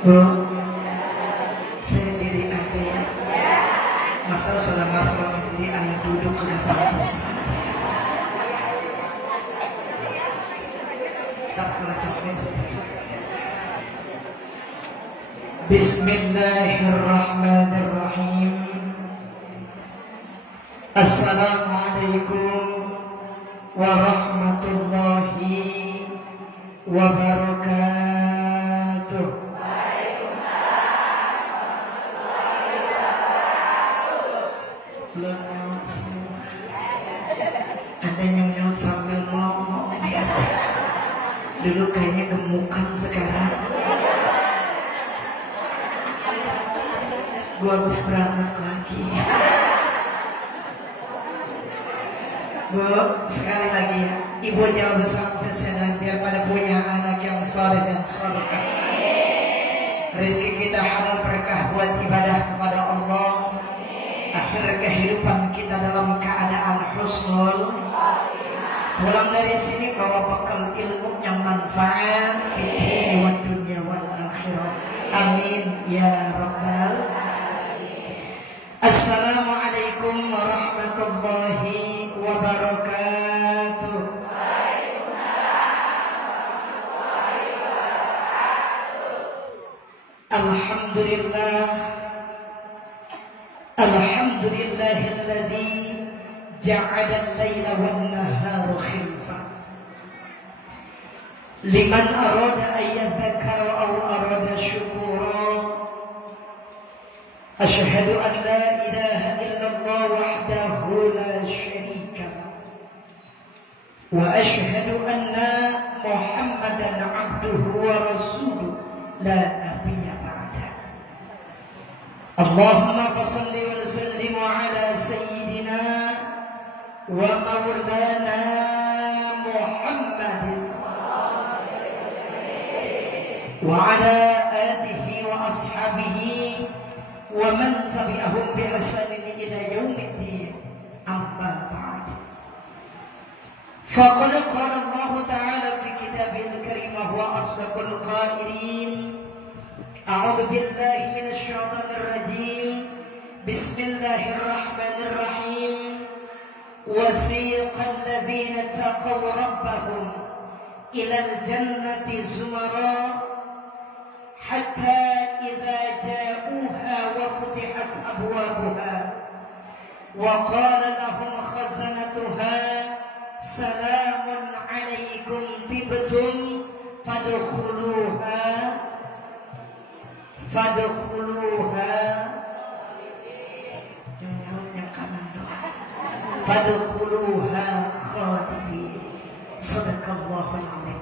Bu, saya diri aja ya. Masalah diri ayah duduk kenapa di sini? Tak kelacapin sedikit. Bismillahirrahmanirrahim. Assalamualaikum warahmatullahi wabarakatuh. Belum nyaut semua. Ada nyaut sambil ngomong ya. Dulu kayaknya gemukan, sekarang gua harus beranak lagi. Bu, sekali lagi ya, ibu jawab bersama saya biar pada punya anak yang soleh dan solehah. Rezeki kita halal berkah buat ibadah kepada Allah. Akhir kehidupan kita dalam keadaan husnul. Pulang dari sini bawa bekal ilmu yang manfaat fi wa dunya wal akhirah. Amin ya rabbal alamin. Assalamualaikum warahmatullahi wabarakatuh. Alhamdulillah. Alhamdulillahilladzi ja'ala al-laila wan-nahara khilfah liman arada an yadhakkara aw arada syukura. Asyhadu an la ilaha illallah wahdahu la syarika lahu wa asyhadu anna Muhammadan 'abduhu wa rasuluhu la nabiyya ba'da. Allahumma shalli wa sallim ala sayyidina wa maulana Muhammadin wa ala alihi wa ashabihi wa man tabi'ahum bi ihsanin ila yaumiddin. Amma ba'd. Faqad qala Allah ta'ala fi kitabihil karim wa huwa asdaqul qailin. A'udzu billahi minasy syaithanir rajim. Bismillahirrahmanirrahim. Wasiqal ladzina taqaw rabbahum ilal jannati zumara hatta idza ja'uha wa futihat abwabuha wa qala lahum khazanatuha salamun 'alaikum tibtum fadkhuluha yang kanan doa fadkhuluha khalidin. Sadaqallahul azim.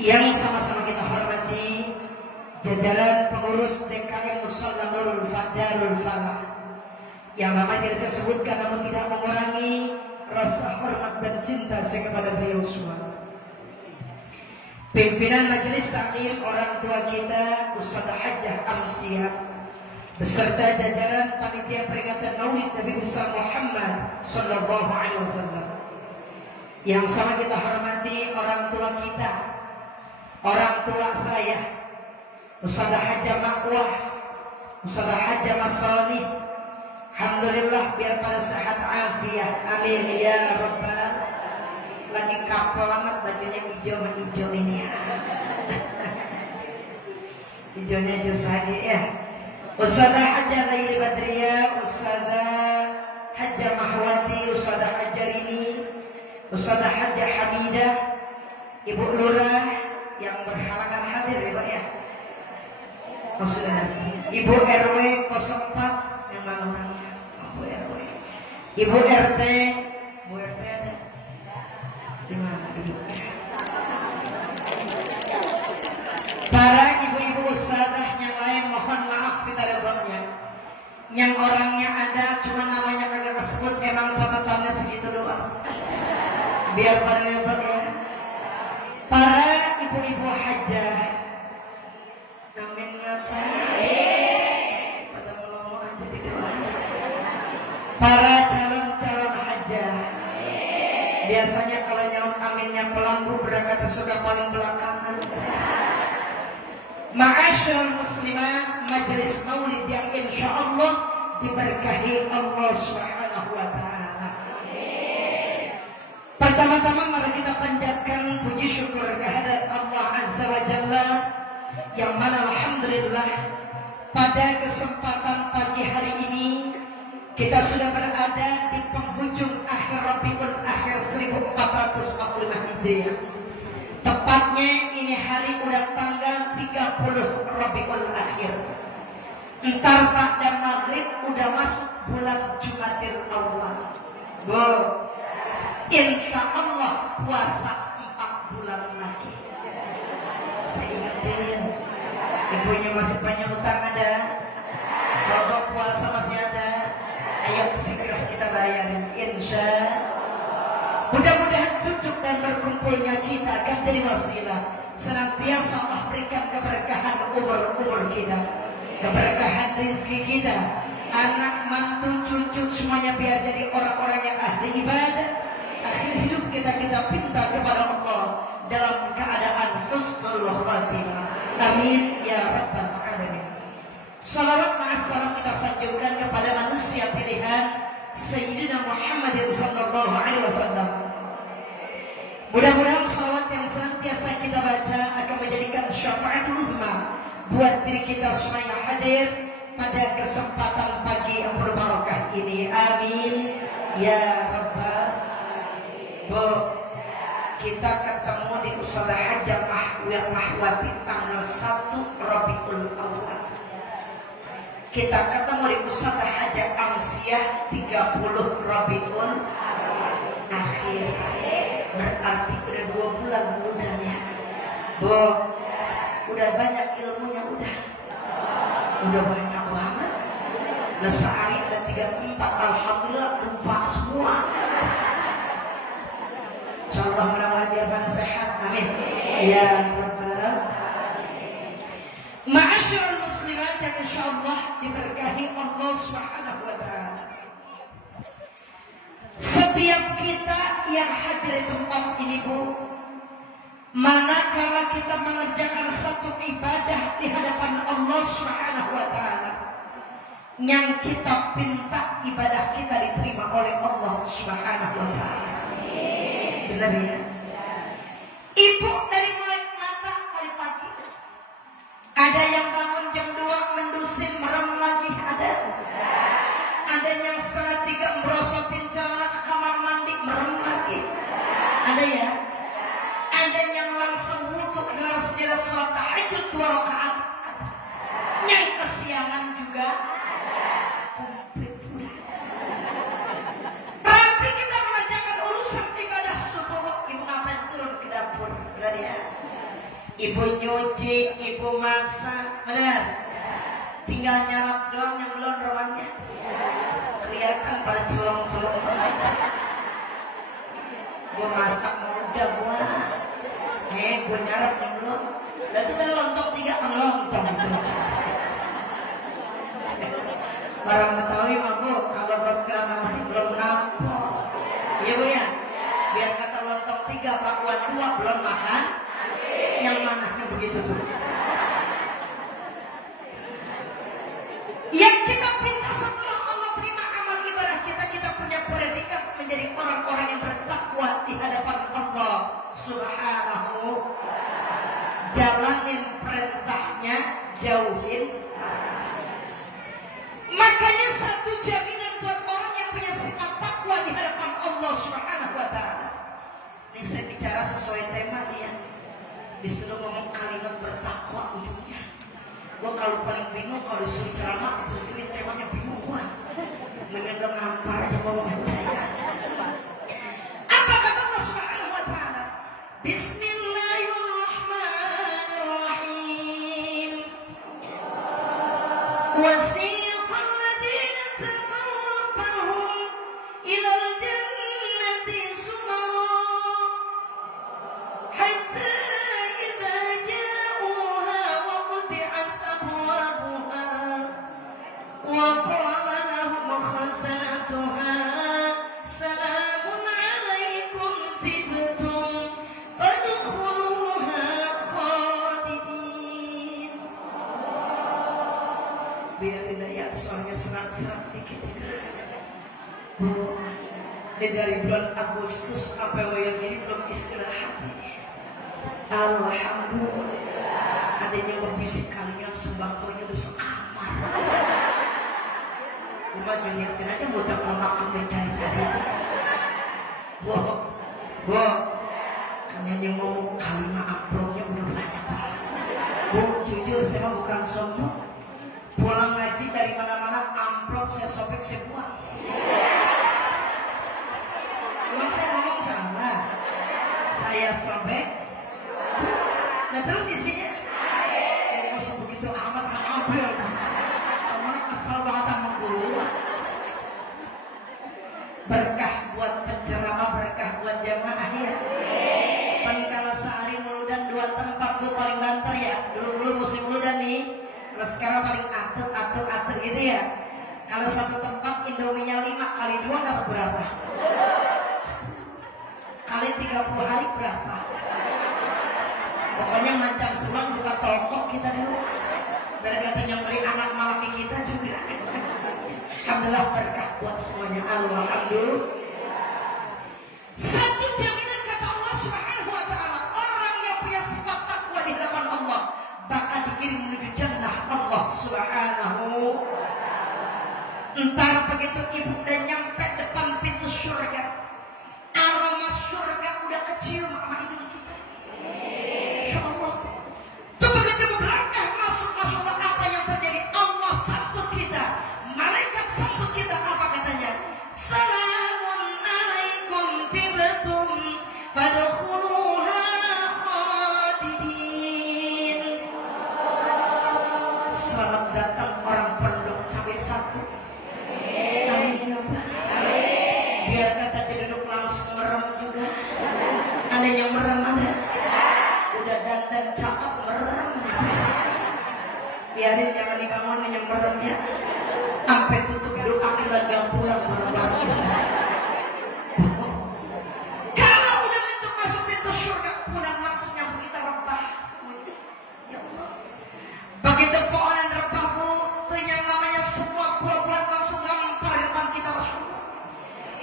Yang sama-sama kita hormati jajaran pengurus DKM Musalla Nurul Darul Falah yang namanya saya sebutkan namun tidak mengurangi rasa hormat dan cinta saya kepada beliau semua. Pimpinan majelis taklim orang tua kita Ustaz Hajjah Amsiah beserta jajaran panitia peringatan Maulid Nabi besar Muhammad sallallahu alaihi wasallam. Yang sama kita hormati orang tua kita, orang tua saya Ustaz Hajjah Makwah, Ustaz Hajjah Masrani. Alhamdulillah biar pada sehat afiat. Amin ya rabbal. Lagi kapal amat bajunya hijau ini ya. Hijaunya hijau saja ya. Ustazah Hajjah Laili Badriyah, Ustazah Hajjah Mahwati, Ustazah Hajjah Rini, Ustazah Hajjah Hamidah, Ibu Lurah yang berhalangan hadir ya Pak ya. Maksudnya Ibu RW 04 yang mana orangnya? Ibu RW. Ibu RT, Bu RT ada di mana duduknya? Para ibu-ibu ustazah yang lain mohon maaf kita lebarnya. Yang orangnya ada cuma namanya kagak tersebut, emang catatannya segitu doang. Biar pada lebar ya. Para ibu-ibu hajjah, amin ngapain? Pada ngomong aja di doa. Para calon-calon hajjah, biasanya kalau nyaut aminnya pelan bu berangkat suka paling belakangan. Ma'asyiral muslimat, majelis maulid yang insya Allah diberkahi Allah Subhanahu wa ta'ala. Pertama-tama mari kita panjatkan puji syukur kehadirat Allah Azza wa Jalla, yang mana alhamdulillah pada kesempatan pagi hari ini kita sudah berada di penghujung akhir Rabiul Akhir 1445 Hijriah. Tepatnya ini hari udah tanggal 30 Rabiul Akhir. Entar pada maghrib udah masuk bulan Jumadil Awal. Insya Allah puasa 4 bulan lagi. Saya ingetin, ibunya masih banyak utang ada, kalau puasa masih ada, ayo segera kita bayarin. Insya Allah. Mudah-mudahan duduk dan berkumpulnya kita akan jadi wasilah senantiasa Allah berikan keberkahan umur kita, keberkahan rezeki kita, anak, mantu, cucu semuanya biar jadi orang-orang yang ahli ibadah. Akhir hidup kita pinta kepada Allah dalam keadaan husnul khatimah. Amin ya rabbal alamin. Salawat ma'assalam kita sanjungkan kepada manusia pilihan Sayyidina Muhammad sallallahu alaihi wasallam. Mudah-mudahan salawat yang senantiasa kita baca akan menjadikan syafaatul uzma buat diri kita semua yang hadir pada kesempatan pagi yang berbarakah ini. Amin ya rabbal. Bu, kita ketemu di Usaha Hajah Mahwati tanggal 1 Rabiul Awal. Kita ketemu di Usaha Hajah Amsiah 30 Rabiul Akhir. Berarti udah 2 bulan mudanya. Bu, udah banyak ilmunya udah banyak banget. Nah, sehari ada 3 tempat, alhamdulillah lupa semua. Insyaallah mudah-mudahan biar pada sehat. Amin ya rabbal. Ma'asyiral muslimat yang insyaallah diberkahi Allah Subhanahu wa ta'ala. Setiap kita yang hadir di tempat ini, Bu, manakala kita mengerjakan satu ibadah di hadapan Allah Subhanahu wa ta'ala, yang kita pinta ibadah kita diterima oleh Allah Subhanahu wa ta'ala. Benar ya? Ibu dari mulai mata dari pagi, ada yang bangun jam 2 mendusin merem lagi, ada yang setengah 3 merosotin celana ke kamar mandi merem lagi, ada ya? Ada yang langsung wudu dengan sejenak sholat tahajud 2 rakaat, yang kesiangan juga komplit. Tapi kita mengerjakan urusan ibadah subuh, ibu ngapain turun ke dapur, benar ya? Ibu nyuci, ibu masak, benar? Tinggal nyarap doang yang belum romannya, kelihatan pada colong-colong. Gue masak udah buah, gue nyarap yang belum. Dan itu kan lontong 3 kan lontong itu. Barang Betawi mah, Bu, kalau berkira nasi belum nampol. Iya, Bu ya? Biar kata lontong 3, bakwan 2 belum makan. Yang mananya begitu tuh. Yang kita pinta setelah Allah terima amal ibadah kita, kita punya predikat menjadi orang-orang yang bertakwa di hadapan Allah Subhanahu. Jalanin perintahnya, jauhin. Makanya satu jaminan buat orang yang punya sifat takwa di hadapan Allah Subhanahu wa ta'ala. Ini saya bicara sesuai tema nih ya. Disuruh ngomong kalimat bertakwa ujungnya. Gua kalau paling bingung kalau disuruh ceramah, betulin temanya bingung gua. Mending ngampar aja ngomongnya udah ya. Apa kata Allah Subhanahu wa ta'ala? Bismillahirrahmanirrahim. وسيق الذين اتقوا ربهم إلى الجنة زمرا حتى إذا جاءوها وفتحت أبوابها وقال لهم خزنتها سلام عليكم طبتم فادخلوها خالدين. biarin ya, soalnya serak-serak dikit. Bu, dari bulan Agustus apa yang ini belum istirahat. Alhamdulillah. Adanya berbisik kalian sembakonya udah sekamar. Cuma dilihatin aja mau tak makan dari tadi. Bu, kalian yang ngomong kalimat amplopnya udah banyak. Bu, jujur saya bukan sombong. Pulang ngaji dari mana-mana amplop saya sobek saya buang. Emang saya ngomong salah. Saya sobek. Nah terus isinya kok begitu amat ambil. Kamu kesal banget sama gua. Berkah buat penceramah, berkah buat jamaah ya. Pan kalau sehari muludan 2 tempat tuh paling banter ya. Dulu musim muludan nih. Kalau sekarang paling atur gitu ya. Kalau 1 tempat Indominya 5 kali 2 dapat berapa? Kali 30 hari berapa? Pokoknya mancan selang buka toko kita di rumah. Biar katanya beri anak malaki kita juga. Alhamdulillah berkah buat semuanya. Alhamdulillah. Satu jaminan kata Allah Subhanahu wa taala, orang yang punya sifat takwa di hadapan Allah bakal dikirim menuju jannah Allah Subhanahu. Entar begitu ibu udah nyampe depan pintu surga, aroma surga udah kecium sama hidung kita. Insya Allah. Tuh begitu melangkah masuk apa yang terjadi? Allah sambut kita, malaikat sambut kita. Apa katanya? Salamun alaikum tibtum fadkhuluha khalidin. Selamat datang orang pendok cabai 1. Biar kata dia duduk langsung merem juga. Ada yang merem ada. Udah dandan cakep merem. Biarin jangan dibangun yang merem ya. Sampai tutup doa kita gak pulang merem. Kalau udah pintu masuk pintu surga, pulang langsung yang kita rebah. Ya Allah. Begitu pohon yang rebah bu, tuh yang namanya semua buah-buahan langsung gampar di depan kita, Masya Allah.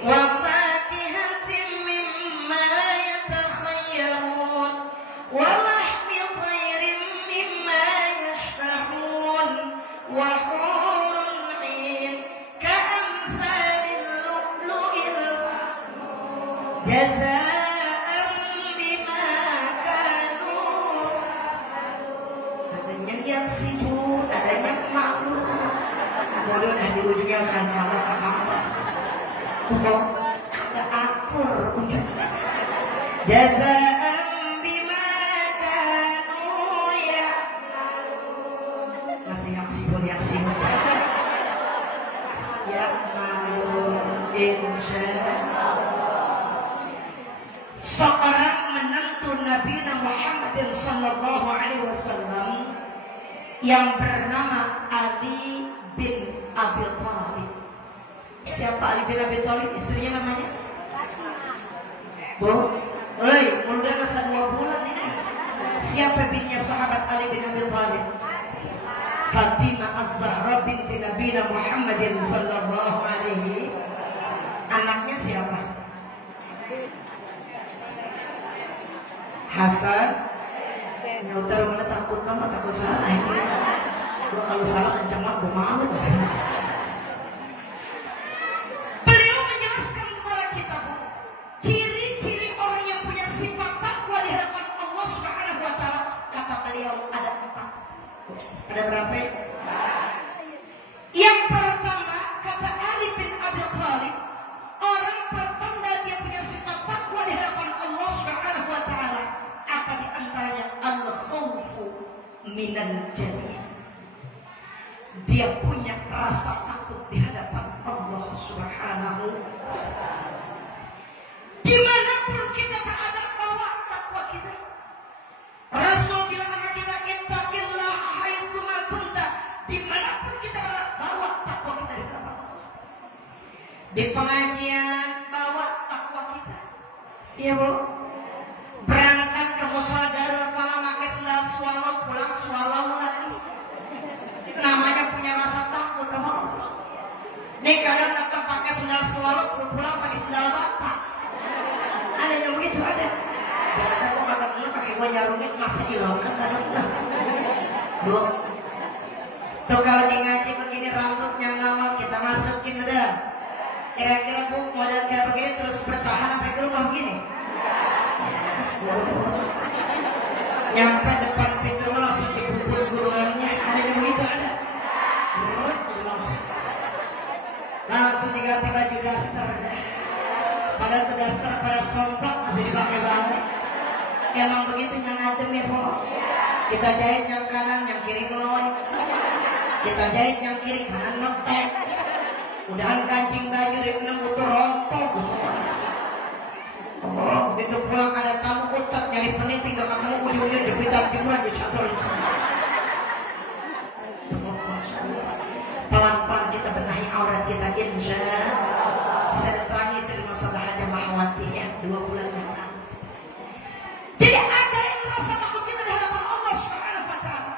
Wa fakihatin mimma yatakhayyarun wa lahmi khairin mimma yashtahun wa hurun 'ain ka'amsalil lu'lu'il jazaa'an bima kanu. Adanya yang sibuk, adanya malu. Bodoh dah di ujungnya akan kalah apa? Ada akur ujungnya. Jazaan bima kanu ya. Masih yang sibuk ya malu insyaallah. Seorang menantu Nabi Muhammad sallallahu alaihi wasallam yang bernama Ali bin Abi Thalib. Siapa Ali bin Abi Thalib? Istrinya namanya? Bu, mudah masa 2 bulan ini. Siapa binnya sahabat Ali bin Abi Thalib? Fatimah Az-Zahra binti Nabi Muhammad sallallahu alaihi. Anaknya siapa? Hasan. Nyautar mana takut nama takut salah. Gua kalau salah kencang mah gua malu. Beliau menjelaskan kepada kita, Bu, ciri-ciri orang yang punya sifat takwa di hadapan Allah Subhanahu wa taala. Kata beliau ada 4. Ada berapa? Yang pertama, kata Ali bin Abi Thalib, orang pertanda dia punya sifat takwa di hadapan Allah Subhanahu wa taala. Apa di antaranya? Al-khawfu minal jannah. Dia punya rasa takut di hadapan Allah Subhanahu. Dimanapun kita berada, bawa takwa kita. Rasul bilang sama kita, ittaqillah haitsu ma kunta. Dimanapun kita berada, bawa takwa kita di hadapan Allah. Di pengajian, bawa takwa kita. Iya Bu. Berangkat ke Musadarul Falah pakai sendal swallow, pulang swallow lagi. Namanya punya rasa punya rumit masa hilang kan kadang-kadang. Bu, tuh kalau di ngaji begini rambutnya ngamal kita masukin udah. Kira-kira Bu model kayak begini terus bertahan sampai ke rumah begini? Nyampe depan pintu rumah langsung dibubur gurungannya. Ada yang begitu ada? Langsung diganti baju daster. Padahal itu daster pada somplak masih dipakai banget. Emang begitu yang adem ya Bu. Kita jahit yang kanan, yang kiri meloy. Kita jahit yang kiri, kanan metek. Udahan kancing baju ringan butuh rontok semuanya. Oh, begitu pulang ada tamu kutat nyari peniti gak ketemu ujung-ujung jepitan jemuran di catur di sana. Pelan-pelan kita benahi aurat kita insya. Saya terakhir dari masalah Hajah Mahwati ya 2 bulan yang lalu. Jadi ada yang merasa takut kita di hadapan Allah Subhanahu wa Ta'ala.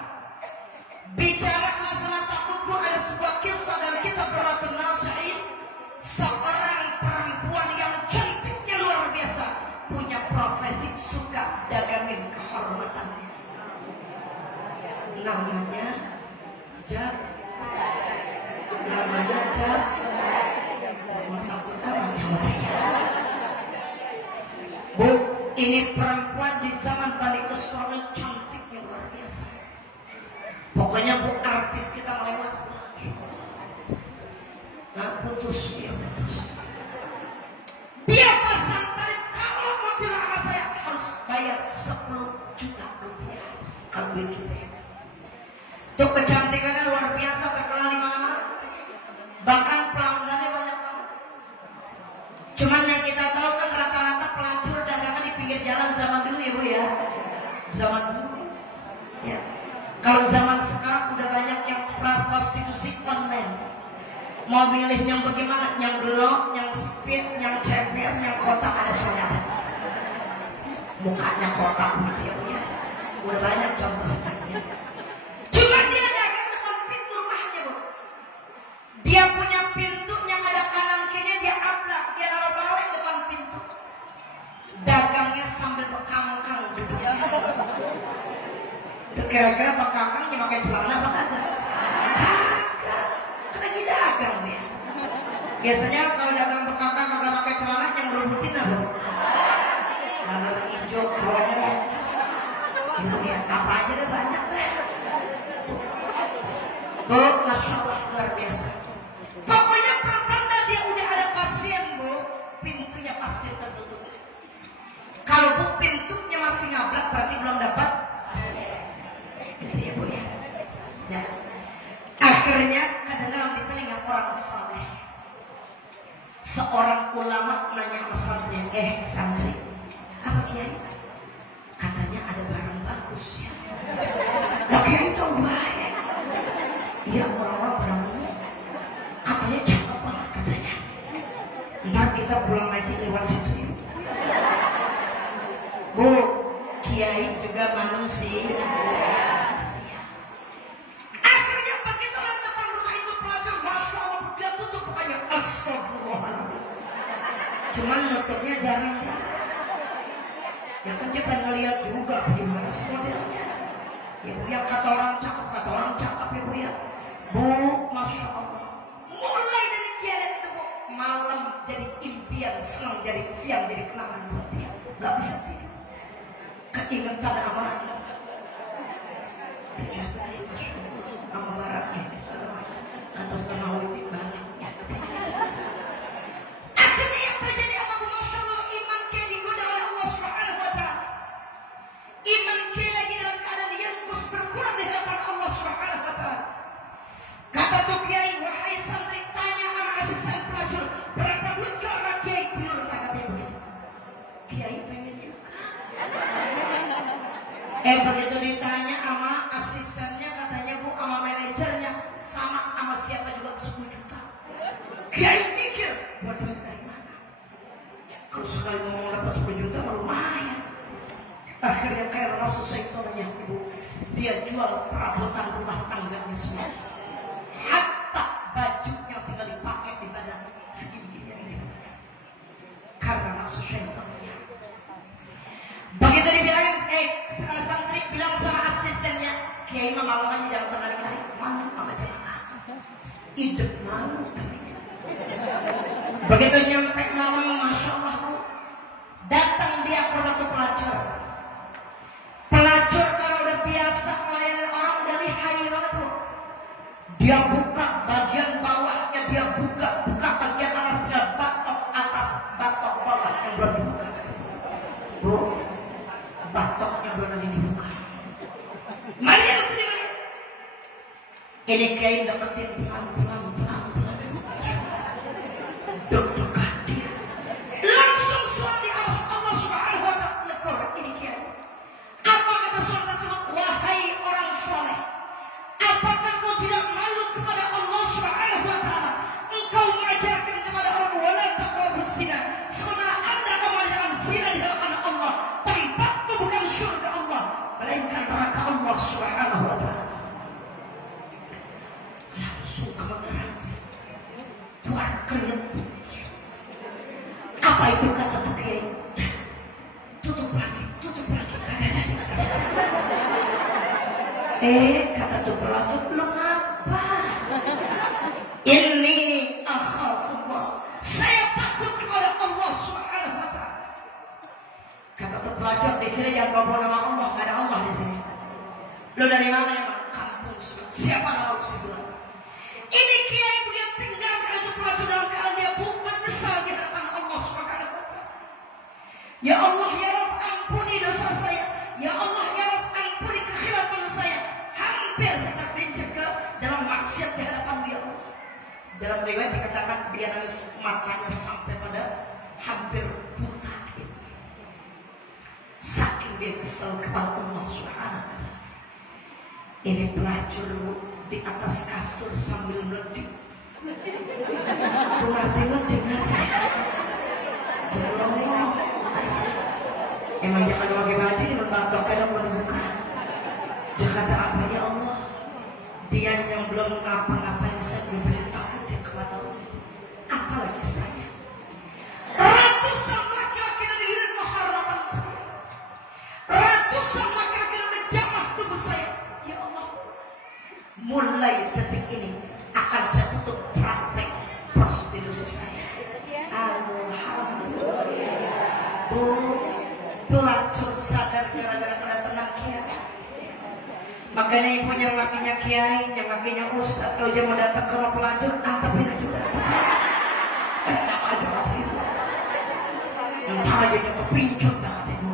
Bicara masalah takut itu ada sebuah kisah dalam kitab Ratul Nasihin. Seorang perempuan yang cantiknya luar biasa, punya profesi suka dagangin kehormatannya. Namanya Jab. Namanya Jab. Takut namanya. Bu, ini perempuan di zaman Bani Israil cantiknya luar biasa. Pokoknya Bu artis kita melewat. Nah, putus dia putus. Dia pasang tarif kalau mau dilamar saya harus bayar 10 juta rupiah. Ambil kita. Tuh kecantikannya luar biasa terkenal di mana-mana. Bahkan pelanggannya banyak banget. Cuman yang kita tahu kan rata-rata pelacur dagangan di pinggir jalan zaman dulu ya Bu ya. Zaman dulu. Ya. Kalau zaman sekarang udah banyak yang prostitusi online. Mau milih yang bagaimana? Yang belok, yang speed, yang ceper, yang kotak ada semuanya. Mukanya kotak videonya. Udah banyak contohnya. Cuma dia dagang depan pintu rumahnya Bu. Dia punya pintu yang ada kanan kiri dia ablak, dia naruh balik depan pintu. Dagangnya sambil bekangkang duduknya. Kira-kira bekangkang dia pakai celana apa kagak? Lagi dagang dia. Biasanya kalau dagang bekangkang kagak pakai celana yang berebutin apa? Lalu hijau, kromo. Itu ya apa aja deh banyak deh. Bu, Masya Allah luar biasa. Pokoknya pertanda dia udah ada pasien Bu, pintunya pasti tertutup. Kalau Bu pintunya masih ngablak berarti belum dapat pasien. Itu ya Bu ya. Nah, akhirnya kedengaran di telinga orang saleh. Seorang ulama nanya ke santrinya, santri, apa Kiai? Katanya ada barang bagus ya. Nah Kiai tahu baik. Iya orang-orang bilang ini katanya cakep banget katanya. Ntar kita pulang ngaji lewat situ yuk. Bu, Kiai juga manusia. Akhirnya begitu orang depan rumah itu pelacur, Masya Allah dia tutup bukannya astagfirullahaladzim. Cuman nutupnya jarang-jarang. Ya kan dia pengen ngeliat juga gimana sih modelnya. Ya Bu yang kata orang cakep ya Bu ya. Bu, Masya Allah. Mulai dari dia lihat itu Bu, malam jadi impian, senang jadi siang jadi kenangan buat dia. Gak bisa tidur. Keingetan amat. Terjadi Masya Allah. Sama baraknya. Atau sama wibit banyaknya. Akhirnya yang terjadi apa Bu? Masya Allah, iman ke digoda oleh Allah Subhanahu wa Ta'ala. Iman ke lagi dalam keadaan yang terus berkurang di hadapan Allah Subhanahu wa Ta'ala. Kata tuh Kiai, wahai santri, tanya sama asisten pelacur, berapa duit ke orang Kiai? Bilur katanya begitu. Kiai pengen juga. Begitu ditanya sama asistennya, katanya Bu, sama manajernya, sama siapa juga 10 juta. Kiai mikir, buat duit dari mana? Kalau sekali ngomong dapat 10 juta, lumayan. Akhirnya kayak Rasul Saitonnya Ibu, dia jual perabotan rumah tangganya semua. Hatta bajunya tinggal dipakai di badan segini-gini yang dia punya. Karena Rasul Saitonnya. Begitu dibilangin, kiai mah malu aja jangan tengah hari. Malu sama jangan. Hidup malu. Begitu nyampe malam, masya Allah, datang dia ke batu pelacur. Pelacur kalau udah biasa melayani orang dari hari banget bro. Dia buka bagian bawahnya, dia buka bagian atasnya, batok atas, batok bawah yang belum dibuka. Bu, batoknya belum lagi dibuka. Mari yang sini, mari. Ini kiai deketin pelan-pelan. Deg-degan dia. Langsung suara di Allah Subhanahu wa ta'ala negor ini kiai. Apa kata suara tersebut? Wahai orang soleh, apakah kau tidak malu kepada Allah Subhanahu wa ta'ala? Engkau mengajarkan kepada orang wala taqrabus zina. Sebenarnya Anda akan mengajarkan zina di hadapan Allah. Tempatmu bukan surga Allah, melainkan neraka Allah Subhanahu wa ta'ala. Langsung kebetulan keluar keringat. Apa itu kata tuh kiai? Tutup lagi, kagak jadi. Kata tuh pelacur, lu ngapa? Ini akhafullah, saya takut kepada Allah Subhanahu wa ta'ala. Kata tuh pelacur, di sini jangan bawa nama Allah, gak ada Allah di sini. Lu dari mana emang? Kampung sebelah. Siapa nama sebelah? Ini kiai dia tinggalkan itu pelacur dalam keadaan dia menyesal di hadapan Allah Subhanahu wa ta'ala. Ya Allah, ya Rabb, ampuni dosa saya. Ya Allah, ya Rabb, ampuni kekhilafan saya. Hampir saya tergelincir ke dalam maksiat di hadapan dia Allah. Dalam riwayat dikatakan dia nangis matanya sampai pada hampir buta. Saking dia kesal kepada Allah Subhanahu wa ta'ala. Ini pelacur di atas kasur sambil meledih. Pengertian dengar. Allah. Emang jangan pakai baju dengan batoknya mau dibuka. Dia kata apa ya Allah? Dia yang belum ngapa-ngapain saya belum takut ya kepada Allah. Apalagi saya. Ratusan laki-laki dari diri keharapan saya. Ratusan laki-laki yang menjamah tubuh saya. Ya Allah. Mulai detik ini akan saya tutup praktek prostitusi saya. Alhamdulillah. Pelacur sadar gara-gara kena tenang kiai. Makanya ibunya lakinya kiai, yang lakinya ustaz. Kalau dia mau datang ke rumah pelacur, antapin aja udah. Enak aja hati. Ntar aja dia kepincut dah hati ibu.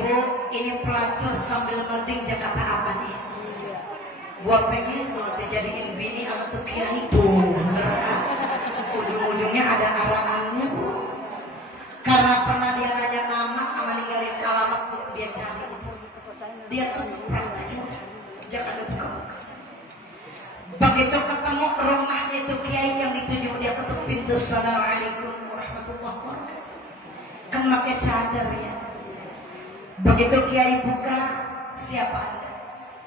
Bu, ini pelacur sambil mending dia kata apa nih? Gua pengen mau dijadiin bini sama tuh kiai. Ujung-ujungnya ada arahannya bu. Karena pernah dia nanya nama, sama ninggalin alamat untuk dia cari itu. Dia tutup praktek. Jangan buka-buka. Begitu ketemu rumahnya itu kiai yang dituju, dia ketuk pintu. Assalamualaikum warahmatullahi wabarakatuh. Kan pakai cadar ya. Begitu kiai buka, siapa anda?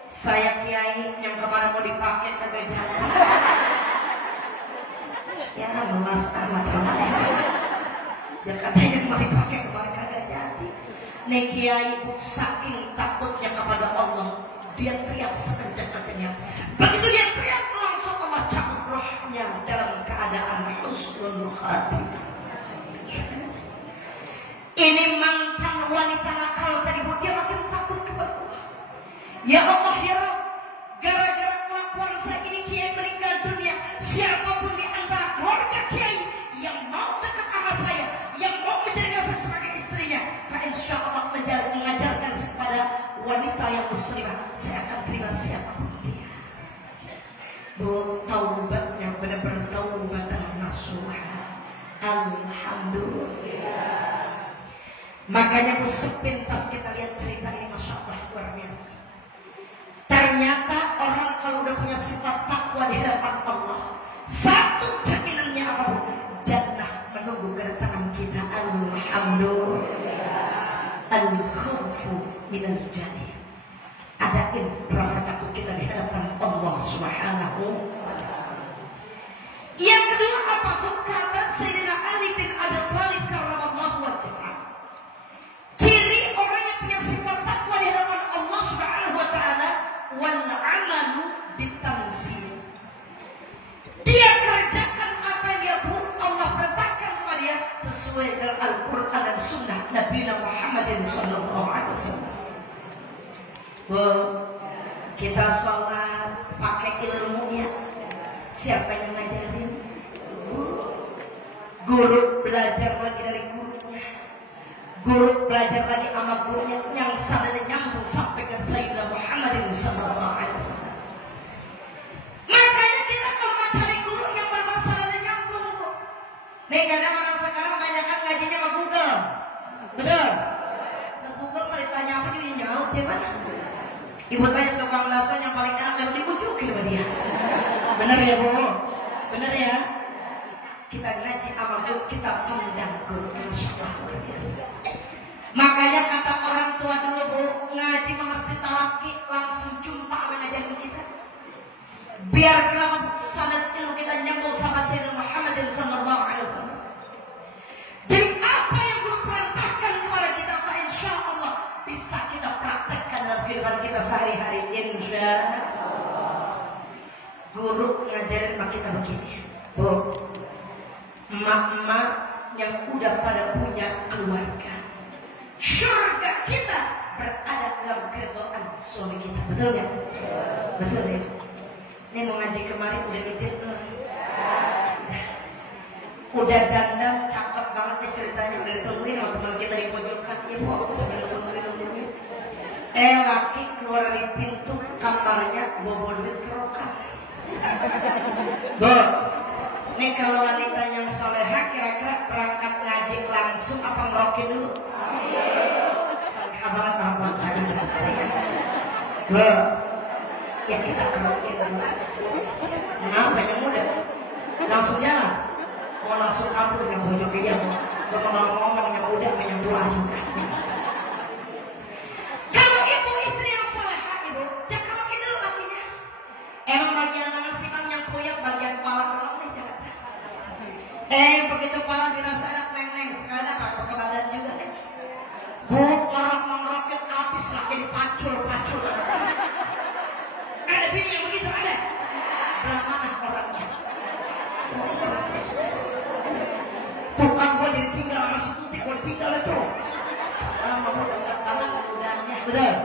Saya kiai yang kemana mau dipakai kagak jadi. Ya melas amat ramai. Ya katanya mau dipakai kemarin kagak jadi. Nih kiai saking takutnya kepada Allah, dia teriak sekencang-kencangnya. Begitu dia teriak, langsung Allah cabut rohnya dalam keadaan husnul khatimah. Ini mantan wanita nakal tadi, dia makin takut kepada Allah. Ya Allah, ya Rabb, gara-gara kelakuan saya ini kiai meninggal dunia. Siapapun di antara keluarga kiai yang mau dekat sama saya, yang mau menjadikan saya sebagai istrinya, insya Allah mengajarkan kepada wanita yang muslimah, saya akan terima siapapun dia. Bu, taubatnya benar-benar taubatan nasuha. Alhamdulillah. Makanya bu, sepintas kita lihat cerita ini, masya Allah, luar biasa. Ternyata orang kalau udah punya sifat takwa di hadapan Allah, satu jaminannya apa bu? Jannah menunggu kedatangan kita. Alhamdulillah. Al-khawfu minal jannah. Ada rasa takut kita di hadapan Allah Subhanahu wa ta'ala. Yang kedua apa bu? Kata Sayyidina Ali bin Abi Thalib karramallahu wajhah. Ciri orang yang punya sifat takwa di hadapan Allah Subhanahu wa ta'ala, Kita sholat pakai ilmunya. Siapa yang ngajarin? Guru belajar lagi dari gurunya. Guru belajar lagi sama gurunya yang sanadnya nyambung sampai ke Sayyidina Muhammadin sallallahu alaihi wasallam. Makanya kita kalau mau cari guru yang sanadnya nyambung, Bu. Nih kadang orang sekarang banyak kan ngajinya sama Google. Betul? Nah, Google kalau ditanya apa dia jawab dia mana? Ibu tanya tukang bakso yang paling enak kalau diujukin sama dia. Benar ya, Bu? Benar ya? Kita ngaji sama guru, kita pandang guru. Masya Allah, luar biasa. Makanya kata orang tua dulu, Bu, ngaji mesti talaki langsung jumpa sama ngajarin kita. Biar kenapa sanad ilmu kita nyambung sama Sayyidina Muhammad sallallahu alaihi wasallam. Jadi apa yang guru perintahkan kepada kita, insya Allah bisa kita praktekkan dalam kehidupan kita sehari-hari. Insya Allah. Guru ngajarin sama kita begini, Bu. Emak-emak yang udah pada punya keluarga, surga kita berada dalam keridhaan suami kita. Betul ya? Betul ya? Ini mau ngaji kemarin udah nitip belum? Udah dandan, cakep banget nih ceritanya. Udah ditungguin sama teman kita di pojokan. Ya Bu, aku sambil nungguin. Laki keluar dari pintu kamarnya bawa duit kerokan. Bu, ini kalau wanita yang soleha kira-kira berangkat ngaji langsung apa ngerokin dulu? Soleha banget apa tadi berangkat ya? Bu, ya kita kerokin dulu. Kenapa yang muda? Langsung jalan? Mau langsung kabur dengan bojok dia? Mau ngomong-ngomong yang muda yang tua juga? Kalau ibu istri yang soleha, ibu, jangan kerokin dulu lakinya. Emang bagian tangan simang yang puyeng bagian kepala doang nih jangan. Begitu kepala dirasa enak neng-neng sekali apa ke badan juga nih. Bu, orang mau ngerokin habis lagi dipacul-pacul. Ada bini yang begitu ada? Belah mana orangnya? Tukang gua jadi tinggal sama si Tuti, gua tinggal itu. Padahal mau dekat tangan udahnya. Betul?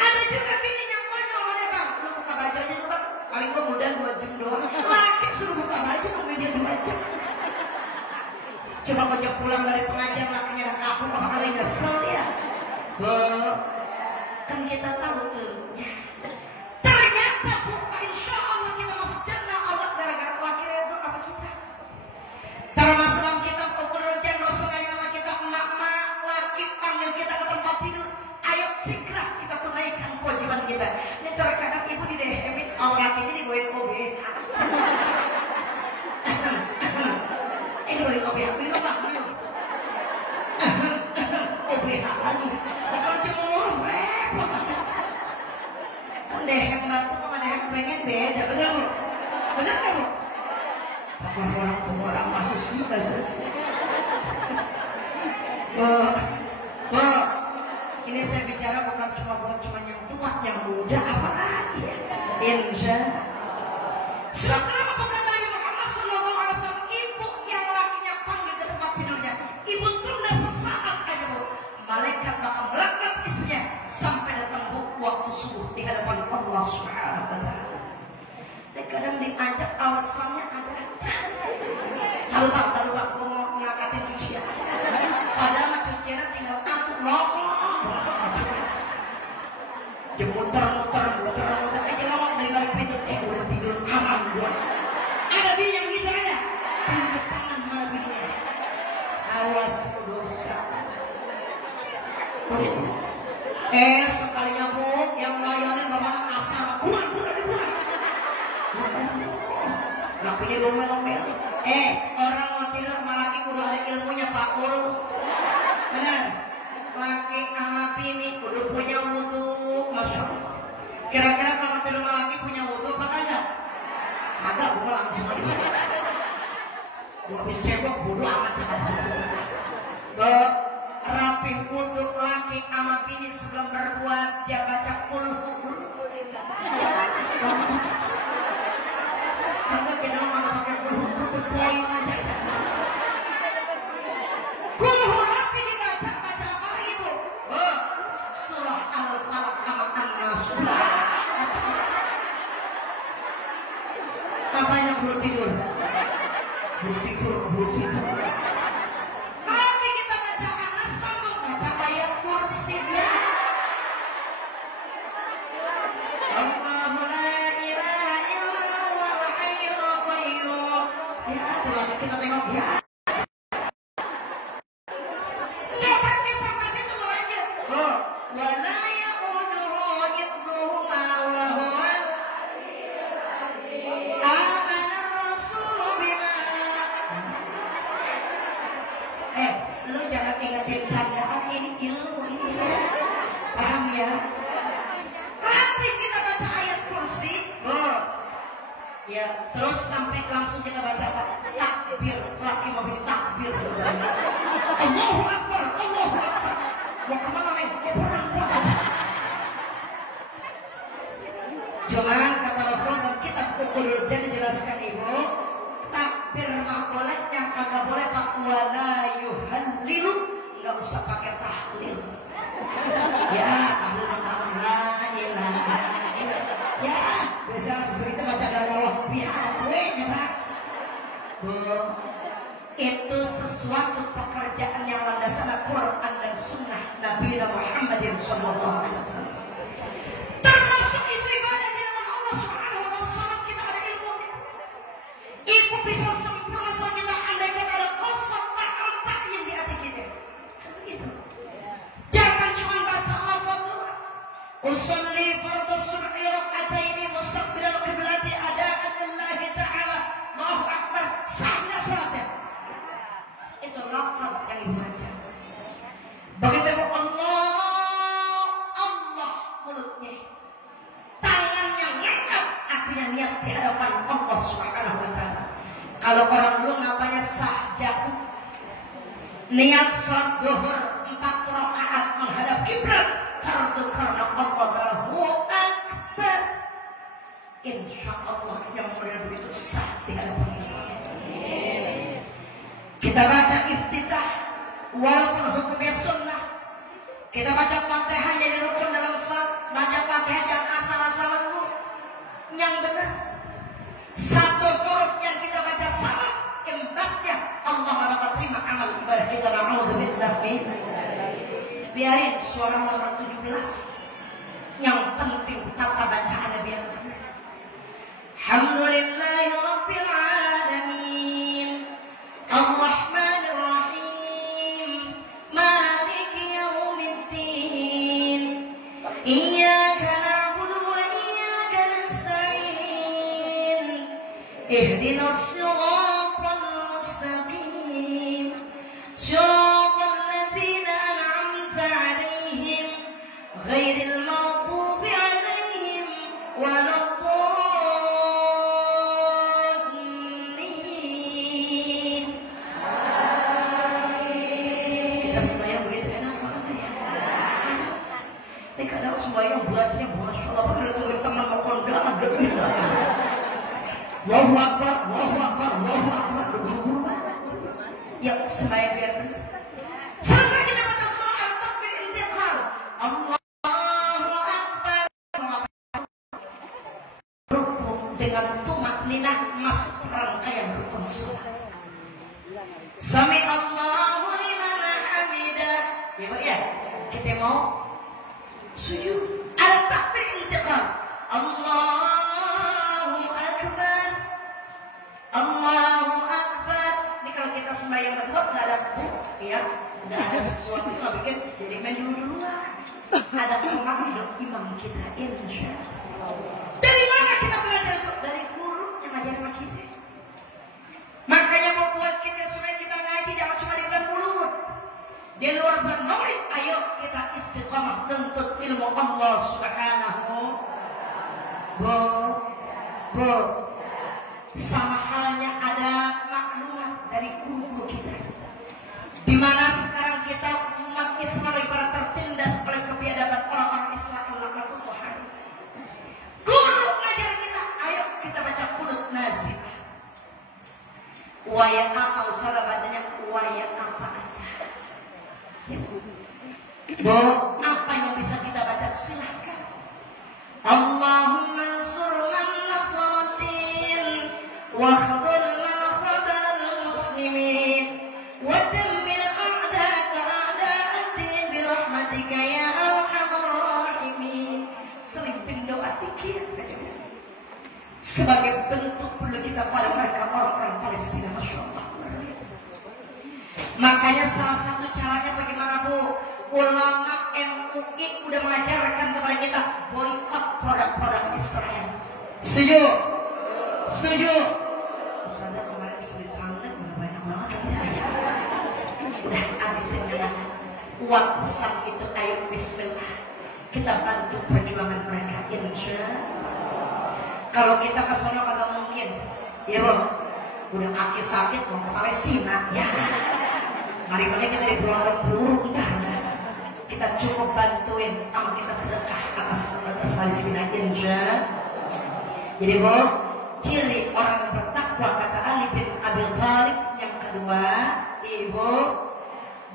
Ada juga bini yang konyol oleh Bang. Lu buka bajunya tuh Bang. Kali gua mudah 2 jam doang. Laki suruh buka baju nungguin dia 2 jam. Coba kojok pulang dari pengajian lakinya ada kapur apa kali nyesel dia. Kan kita tahu ilmunya. Ternyata buka insya Allah kita masuk jannah Allah gara-gara laki itu apa kita. Termasuk dalam kitab Al-Qur'an Rasul sama kita emak-emak laki panggil kita ke tempat tidur. Ayo segera kita tunaikan kewajiban kita. Ini terkadang ibu didehemin orang lakinya digoyang OBH. Ini boleh OBH minum Pak, minum. OBH lagi. Nah kalau dia ngomong repot. Kan dehem batu sama dehem pengen beda, betul Bu? Benar kan Bu? Orang masih sih. Ini saya bicara bukan cuma buat yang tua, yang muda, apa lagi ya? Insya Allah. Bukan Nabi Muhammad SAW, ibu yang lakinya panggil ke tempat tidurnya, ibu tunda sesaat aja Bu. Malaikat bakal melaknat istrinya sampai datang Bu waktu subuh di hadapan Allah Subhanahu wa Ta'ala. Dan kadang diajak alasannya ada. Tahu Pak, gua mau ngangkatin cucian. Padahal cuciannya tinggal aku dia muter aja lama dari balik pintu. Udah tidur aman gua. Ada bini yang gitu ada. Tunjuk tangan mana bininya. Awas dosa. Sekalinya Bu yang ngelayanin bapak asal. Buang. Lakinya ngomel-ngomel. Orang mau tidur sama laki kudu ada ilmunya Pak Ul. Benar. Laki sama bini kudu punya wudu. Masya Allah. Kira-kira kalau tidur sama laki punya wudu apa kagak? Kagak, gua langsung aja. Gua habis cebok bodo amat. Rapi wudu laki sama bini sebelum berbuat dia baca kul. Kagak kita mau pakai kul poin aja. Kul rapi dibaca apa lagi Bu? Surah Al-Falaq sama An-Nas. tidur. Keburu tidur. Tapi kita baca karena sama baca ayat kursi ya. Allahu la ilaha illa huwal hayyul qayyum. Ya, dalam kita tengok ya. Enggak berhenti sampai situ lanjut. Wala ya'uduhu hifdhuhuma wa huwa amana ar-rasulu bima. Lu jangan ingetin candaan, ini ilmu ini. Paham ya? Tapi kita baca ayat kursi, ya terus sampai langsung kita baca apa? Takbir, laki mobil takbir. Allahu Akbar, Allahu Akbar. Mau kemana nih? Mau perang. Cuman kata Rasul dan kitab Uqulul Jan dijelaskan ibu, takbir mah boleh, yang kagak boleh pak wala yuhallilu, nggak usah pakai tahlil. Ya, tahlil pertama la ilaha illallah. Ya, biasa itu baca dari Allah biar gue ya pak. Itu sesuatu pekerjaan yang landasan Quran dan Sunnah Nabi Muhammad sallallahu alaihi wasallam. Termasuk itu ibadah di hadapan Allah Subhanahu wa taala. Salat kita ada ilmu. Itu bisa sempurna saat kita andaikan ada kosong ta'yin di hati kita. Itu. Jangan cuma baca lafaz usolli fardhu subhi rak'ataini mustaqbilal qiblati adaan lillahi ta'ala. Allahu akbar. Sahnya salatnya. Itu lafaz yang dibaca. Begitu Allah mulutnya, tangannya ngangkat, artinya niat di hadapan Allah Subhanahu wa taala. Kalau orang dulu namanya sahjatu, niat salat zuhur 4 rakaat menghadap kiblat, fardu karena Allahu akbar. Insya Allah yang mulia begitu sah di hadapan Allah. Kita baca iftitah walaupun hukumnya sunnah. Kita baca Fatihah jadi rukun dalam salat. Baca Fatihah jangan asal-asalan dulu. Yang benar. Satu huruf yang kita baca sama, imbasnya Allah bakal terima amal ibadah kita. Na'udzubillah min. Biarin suara nomor 17. Yang penting tata bacaannya biar benar. Alhamdulillahi rabbil alamin. Ar-Rahmanir Rahim. Maliki yaumiddin. Iyyaka na'budu wa iyyaka nasta'in. Ihdinas siratal mustaqim. Siratal ladzina an'amta 'alaihim ghairil maghdubi 'alaihim waladdallin. Kita sembahyang begitu enak banget ya. Ini kadang sembahyang belajarnya Masya Allah, bener tuh teman mau kondangan demi Allahu Akbar, Allahu Akbar, Allahu Akbar. Ya sembahyang biar benar. Selesai kita baca soal takbir intiqal. Allahu Akbar. Rukuk dengan tumakninah masuk rangkaian rukun salat. Sami Allahu liman hamidah. Ya Pak ya, kita mau sujud. Ada takbir intiqal. Allahu Akbar. Allahu Akbar. Ini kalau kita sembahyang berdua nggak ada ya, nggak ada sesuatu yang bikin jadi main dulu-duluan. Ada tempat hidup imam kita, insya Allah. Dari mana kita belajar itu? Dari guru yang ngajar sama kita. Makanya mau buat kita supaya kita ngaji jangan cuma di bulan mulut. Di luar bulan maulid, ayo kita istiqamah nuntut ilmu Allah Subhanahu. Sama halnya ada maklumat dari guru kita. Di mana sekarang kita umat Islam ibarat tertindas oleh kebiadaban orang-orang Islam laknatullah. Guru ngajar kita, ayo kita baca qunut nazilah. Wayat apa usaha bacanya? Wayat apa aja. Apa yang bisa kita baca? Silahkan. Allahumma ansur man nasaratin wa mungkin. Sebagai bentuk perlu kita pada mereka orang-orang Palestina, Masya Allah, luar biasa. Makanya salah satu caranya bagaimana Bu? Ulama MUI udah mengajarkan kepada kita boikot produk-produk Israel. Setuju? Setuju? Ustazah kemarin disuruh sangat banyak banget lagi. Udah habisin dengan uang besar itu, ayo bismillah. Kita bantu perjuangan mereka, insya Allah. Kalau kita ke sana kalau mungkin, ya Bu, udah kaki sakit mau ke Palestina, ya. Mari kita dari berondong peluru entar. Kita cukup bantuin, kalau kita sedekah atas Palestina, insya. Jadi Bu, ciri orang yang bertakwa kata Ali bin Abi Thalib yang kedua, Ibu,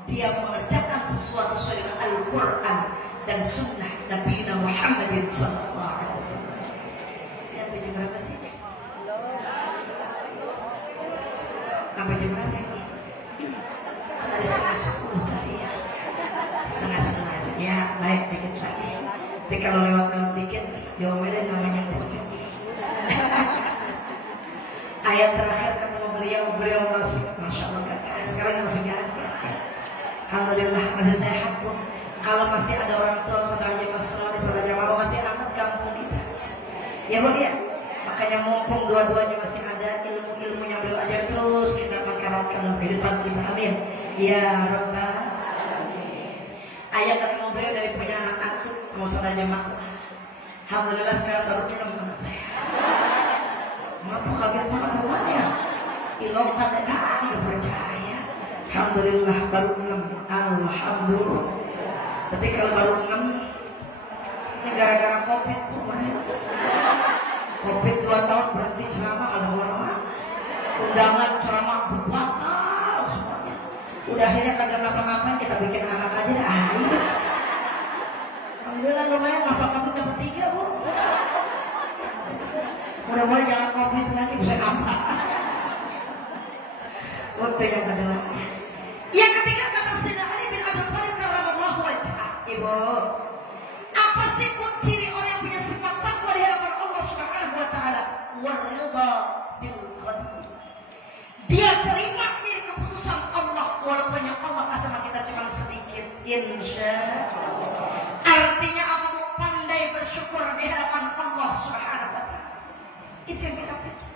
dia mengerjakan sesuatu sesuai dengan Al-Quran dan Sunnah Nabi Muhammad sallallahu alaihi wasallam. Ya, jam berapa sih? Sampai jam berapa ini? Ada 9:10 tadi ya. 9:30 ya, baik dikit lagi. Tapi kalau lewat-lewat dikit, diomelin namanya bukan. Ayat terakhir ketemu beliau masih, Masya Allah, sekarang masih gak ada. Alhamdulillah masih sehat pun. Kalau masih ada orang tua, saudara jemaah Islam, saudara jemaah masih anak kampung kita. Ya Bu ya. Makanya mumpung dua-duanya masih ada ilmu-ilmu yang beliau ajar, terus kita perkarakan dalam kehidupan kita. Amin. Ya Rabbal Alamin. Ayat ketemu beliau dari punya anak antum, mau saudara jemaah. Alhamdulillah sekarang baru minum anak saya. Mampu kaget banget rumahnya. Ilmu kan tidak percaya. Alhamdulillah baru 6. Alhamdulillah. Berarti kalau baru 6, ini gara-gara COVID pokoknya. COVID 2 tahun berhenti ceramah ada orang-orang. Undangan ceramah berbatal semuanya. Udah akhirnya kagak ngapa-ngapain, kita bikin anak aja. Ayo. Alhamdulillah lumayan, masa COVID dapat 3 Bu. Mudah-mudahan jangan COVID lagi bisa nampak. Untuk yang kedua. Yang ketiga kata Sayyidina Ali bin Abi Thalib karramallahu wajhah. Ibu, apa sih ciri orang yang punya sifat takwa di hadapan Allah Subhanahu wa taala? Waridha bil qadar. Dia terima ini keputusan Allah walaupun yang Allah kasih sama kita cuma sedikit. Insya Allah. Artinya apa? Pandai bersyukur di hadapan Allah Subhanahu wa taala. Itu yang kita pilih.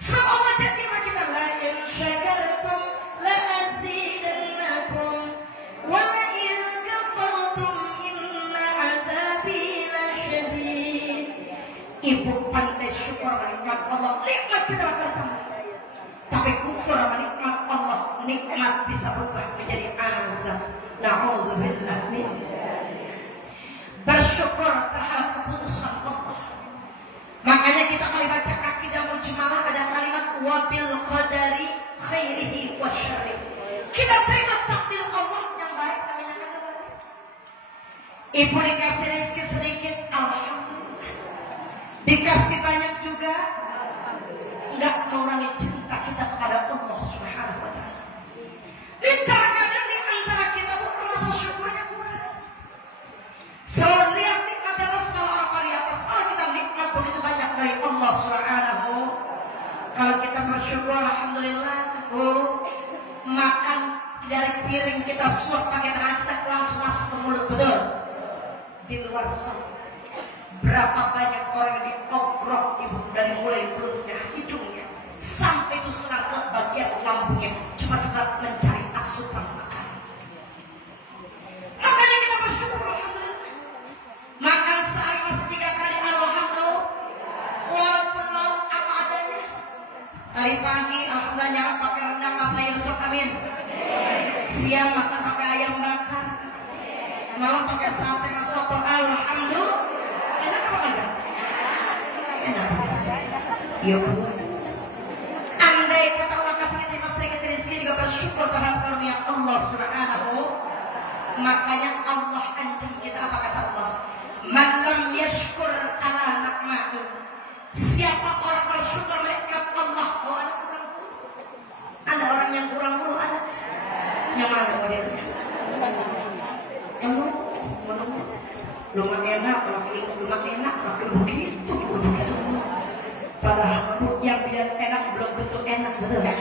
Sebab Allah janji sama kita, la in syakartum la azidannakum wa la in kafartum inna adzabi lasyadid. Ibu pandai syukur nikmat Allah, nikmat tidak akan tambah. Tapi kufur sama nikmat Allah, nikmat bisa berubah menjadi azab. Na'udzubillah min. Bersyukur terhadap keputusan Allah. Makanya kita kali baca akidah mujmalah ada kalimat wabil qadari khairihi wa syarri. Kita terima takdir Allah yang baik dan yang tidak baik. Ibu dikasih rezeki sedikit, alhamdulillah. Dikasih banyak juga, enggak mengurangi cinta kita kepada Allah Subhanahu wa taala. Kadang di antara kita rasa syukurnya kurang. Selalu lihat nikmat di atas kepala orang di atas kepala kita, nikmat begitu banyak dari Allah Subhanahu. Kalau kita bersyukur, alhamdulillah, makan dari piring kita suap pakai tangan kita langsung masuk ke mulut, betul? Di luar sana, berapa banyak orang yang diogrok ibu dari mulai mulutnya, hidungnya, sampai itu serang ke bagian lambungnya, cuma sedang mencari asupan makanan. Makanya kita bersyukur, alhamdulillah. Makan sehari masih 3 kali, alhamdulillah. Walaupun lauk apa adanya. Tadi pagi, alhamdulillah nyarap pakai rendang sama sayur sop, amin. Siang makan pakai ayam bakar. Malam pakai sate sama soto, alhamdulillah. Enak apa enggak? Enak. Ya Bu. Andai kata Allah kasih kita sedikit rezeki juga bersyukur terhadap karunia Allah Subhanahu. Makanya Allah ancam kita, apa kata Allah? Man lam yashkur ala nikmati. Siapa orang bersyukur nikmat Allah? Oh, ada kurang bulu. Ada orang yang kurang bulu, ada. Yang mana dia? Yang menunggu. Belum enak, laki begitu. enak, betul ya?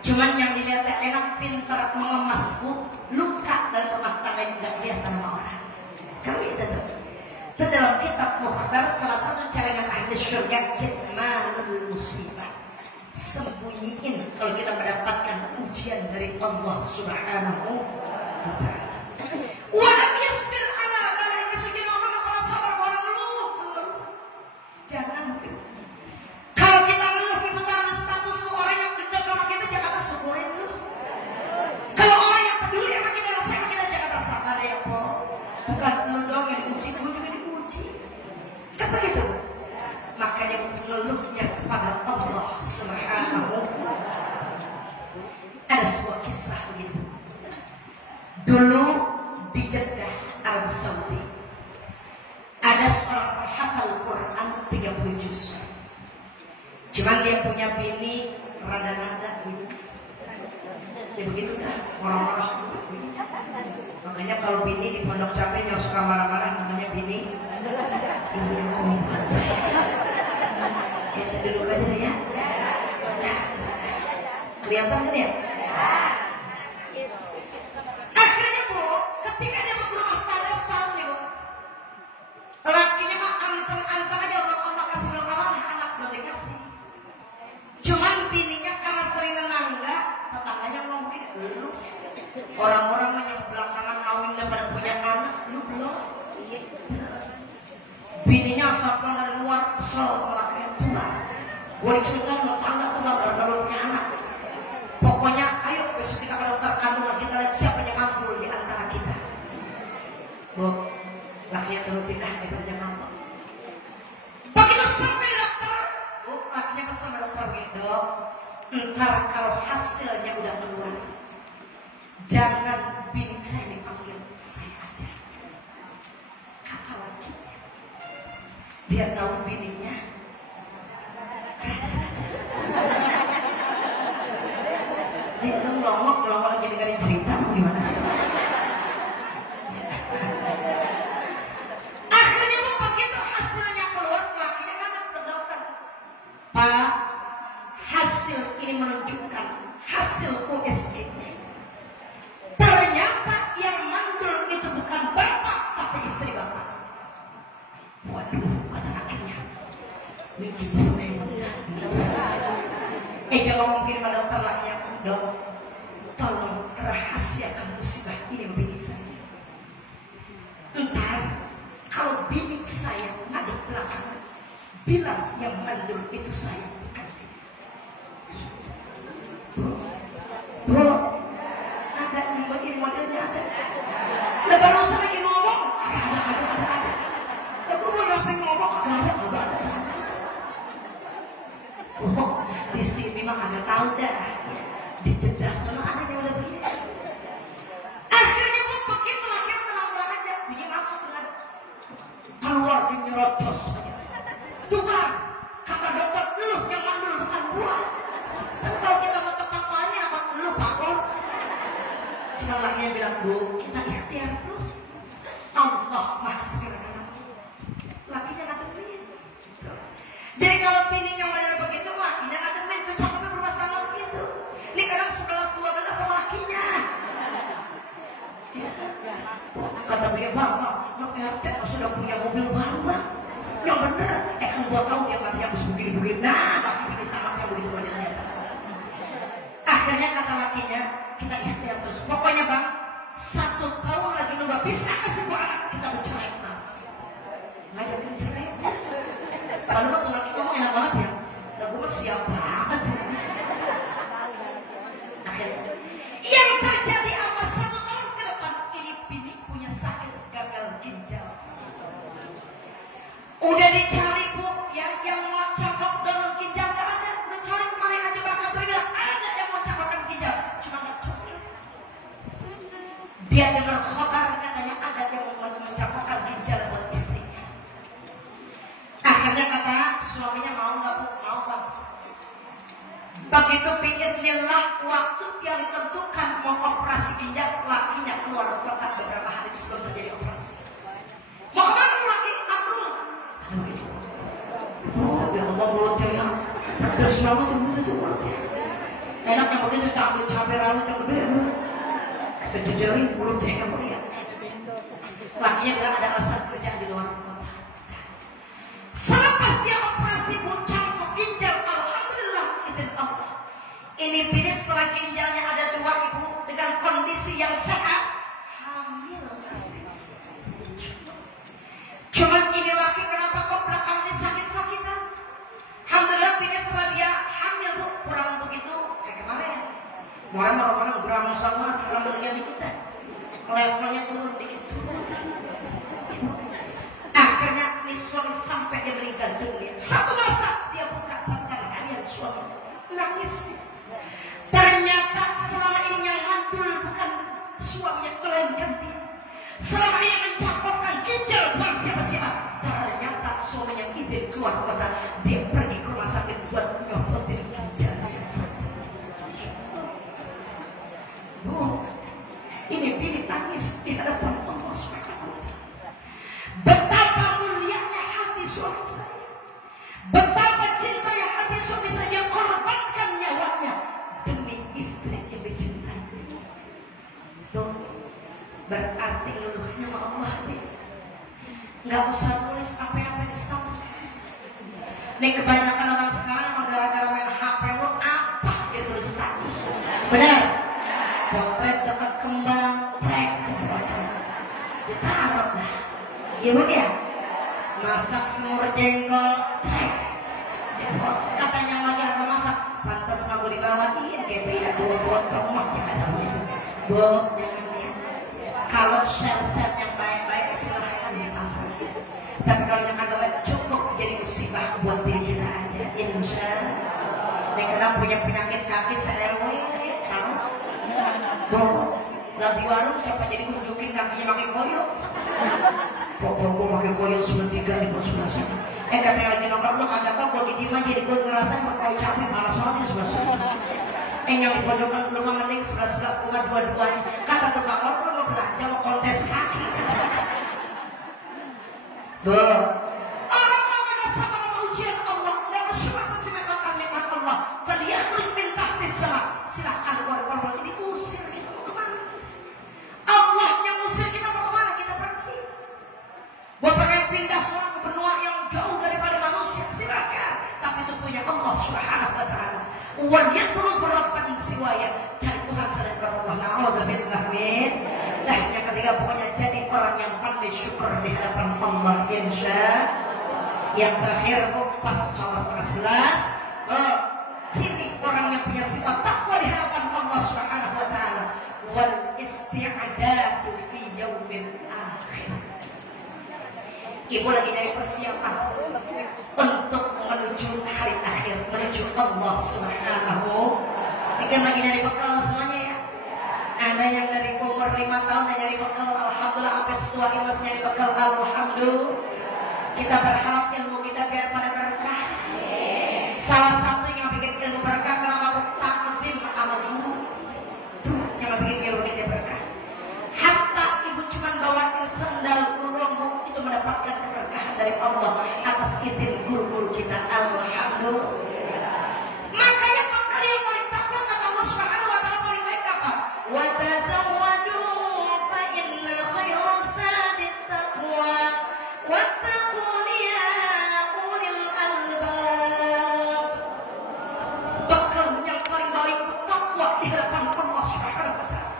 Cuman yang dilihat enak, pintar mengemas, luka dalam rumah tangga yang nggak kelihatan sama orang. Kalau itu tuh. Itu dalam kitab Mukhtar, salah satu cadangan ahli syurga, kitmanul musibah. Sembunyiin kalau kita mendapatkan ujian dari Allah Subhanahu wa ta'ala. Walam yasbir ala dzalika, sekian orang akan sabar orang mengeluh. Jangan. Kalau kita ngeluh di putaran status orang yang dekat sama kita, jangan syukurin lu. Kalau orang yang peduli sama kita, sama kita jangan sabar ya po. Bukan lu doang yang diuji, gue juga diuji. Kan begitu? Makanya ngeluhnya kepada Allah Subhanahu. Ada sebuah kisah begitu. Dulu di Jeddah, Arab Saudi, ada seorang penghafal Quran 30 juz. Cuman dia punya bini rada-rada bini. Ya begitu dah, orang-orang bini. Makanya kalau bini di pondok cabai yang suka marah-marah namanya bini ibu yang kompan saya. Ya saya duduk aja deh ya. Kelihatan kan ya? Akhirnya bu, ketika dia berumah tangga setahun nih bu, lakinya mah anteng-anteng aja, Allah kasih rekaman, anak belum dikasih. Cuman bininya karena sering nenangga, tetangganya ngomongin lu. Orang-orang yang belakangan kawin dan pada punya anak, lu belum. Bininya asal dari luar kesel laki yang tua. Gue dicurigain lo tangga tuh nggak kalau punya anak. Pokoknya ayo besok kita ke dokter kandungan, kita lihat siapa yang ngambul di antara kita. Bu, lakinya terus pindah di perjalanan. Begitu sampai dokter, bu, lakinya pesan dokter begini, dok, ntar kalau hasilnya udah keluar, jangan bini saya dipanggil, saya aja. Kata lakinya, dia tahu bininya. Itu melongok lagi dengerin cerita, gimana sih? Akhirnya begitu hasilnya keluar, lakinya kan ke dokter. Pak, hasil ini menunjukkan hasil USG-nya. Ternyata yang mandul itu bukan bapak, tapi istri bapak. Waduh, kata lakinya. Mungkin bisa jangan mungkin sama dokter lakinya. Dok, tolong rahasiakan musibah ini bini saya. Entar kalau bini saya ngadep belakangan, bilang yang mandul itu saya bukan bini. Bu, ada yang begini modelnya ada. Lah baru saya lagi ngomong, ada. Ya gue mau ngapain ngomong, ada. Oh, di sini mah kagak tahu dah. Di Jeddah sana ada yang udah begini. Akhirnya pun begitu lagi tenang-tenang aja, dia masuk dengan keluar di nyerocos aja. Tuhan, kata dokter, lu yang mandul bukan gua. Dan kalau kita mau ketapanya apa lu pakor? Cuma lagi yang bilang, bu, kita ikhtiar terus. Allah maha segala. Lakinya ngademin. Jadi kalau bininya bayar begitu, lakinya ngademin. Tuh cakapnya berumah tangga begitu. Ini kadang 11-12 sama lakinya. Ya. Kata dia, bang, RT sudah punya mobil baru bang. Yang bener, kan gua tahu dia katanya harus begini-begini. Nah, tapi ini sama yang begitu modelnya. Akhirnya kata lakinya, kita ikhtiar terus. Pokoknya bang, 1 tahun lagi lu gak bisa kasih gua anak, kita bercerai bang. Ngajakin cerai. Lalu tuh laki ngomong enak banget ya. Dan gua siap banget. Akhirnya, yang terjadi apa 1 tahun ke depan ini bini punya sakit gagal ginjal. Udah dicari bu, yang mau cakap donor ginjal gak ada. Udah cari kemana aja bakal teriak ada yang mau cakapkan ginjal, cuma gak cocok. Dia dengar khabar katanya ada yang mau mencakapkan ginjal buat istrinya. Akhirnya kata suaminya mau nggak bu, mau bang. Begitu biidznillah waktu yang ditentukan mau operasi ginjal, lakinya keluar kota beberapa hari sebelum terjadi operasi. Mau kemana laki? Aduh. Oh ya Allah mulutnya ya. Terus mama tuh mulutnya. Enaknya begitu tak cabai rawit yang gede. Kita jari mulutnya yang mulia. Lakinya bilang ada alasan kerja di luar kota. Selepas dia operasi cangkok ginjal, alhamdulillah izin Allah. Ini bini setelah ginjalnya ada 2 ibu dengan kondisi yang sehat, hamil pasti. Cuman ini laki kenapa kok belakang ini sakit-sakitan? Alhamdulillah bini setelah dia hamil bu, kurang begitu kayak kemarin. Kemarin orang-orang geram sama sekarang melihat dikit deh. Levelnya turun dikit. Akhirnya nih suami sampai dia meninggal dunia. Satu masa dia buka catatan harian suami, nangis. Ternyata selama ini yang mandul bukan suaminya, melainkan dia. Selama ini mencapokkan ginjal buat siapa-siapa. Ternyata suaminya izin keluar kota, dia pergi ke rumah sakit buat nyopotin ginjal yang sakit. Bu, ini bini nangis di hadapan Allah SWT. Betapa mulianya hati suami saya, betapa cintanya hati suami saya, korbankan nyawanya demi istri yang dicintai. Itu berarti ngeluhnya sama Allah dia. Nggak usah tulis apa-apa di status. Nih kebanyakan orang sekarang gara-gara main HP lu apa dia tulis status. Benar? Potret dekat kembang, trek ditaruh dah. Iya bu ya? Masak semur jengkol, trek. Katanya lagi ada masak, pantas mau dibawain gitu ya, 2 potong mah jangan. Bu, jangan ya. Kalau share-share yang baik-baik silahkan di pasar. Tapi kalau yang agak cukup jadi musibah buat diri kita aja. Insya Allah. Nih kadang punya penyakit kaki se-RW, tahu? Bu, lagi warung siapa jadi nunjukin kakinya pakai koyo? Pokoknya pakai koyo 93 di bawah sebelah sana. Katanya lagi nongkrong lo kagak tau kalau di Dima jadi gue ngerasa berkau capek malas banget di sebelah sana. Yang di pojokan lu mah mending sebelah-sebelah rumah dua-duanya. Kata tukang orang lo mau belanja mau kontes kaki. Orang mana sama sama ujian Allah dan bersyukur atas nikmat Allah. Falyakhruj min tahtis sama. Silakan keluar ini usir kita mau kemana? Allah yang usir kita mau kemana? Kita pergi. Buat pengen pindah seorang ke benua yang jauh daripada manusia silakan. Tapi itu punya Allah Subhanahu wa taala. Wal yatrub rabban siwaya. Cari Tuhan selain Allah. Na'udzubillah min. Nah, yang ketiga pokoknya jadi orang yang pandai syukur di hadapan Allah insya. Yang terakhir pas salah 11. Ciri orang yang punya sifat takwa di hadapan Allah Subhanahu wa taala. Wal isti'adatu fi yaumil akhir. Ibu lagi dari persiapan untuk menuju hari akhir, menuju Allah Subhanahu. Ini kan lagi dari bekal semuanya ya. Ada yang dari umur 5 tahun yang nyari bekal, alhamdulillah. Sampai setua ini masih nyari bekal, alhamdulillah. Kita berharap ilmu kita biar pada berkah. Salah satu yang bikin ilmu berkah kalau bertaklim sama guru. Tuh yang bikin ilmu kita berkah. Hatta ibu cuma bawain sendal kurung itu mendapatkan keberkahan dari Allah atas izin guru-guru kita, alhamdulillah. Maka yang bakal yang paling takwa kata Allah Subhanahu wa taala paling baik apa? Wa tazawwadu fa inna khayra zadit taqwa wattaqun ya ulil albab. Bakal yang paling baik takwa di hadapan Allah Subhanahu wa taala.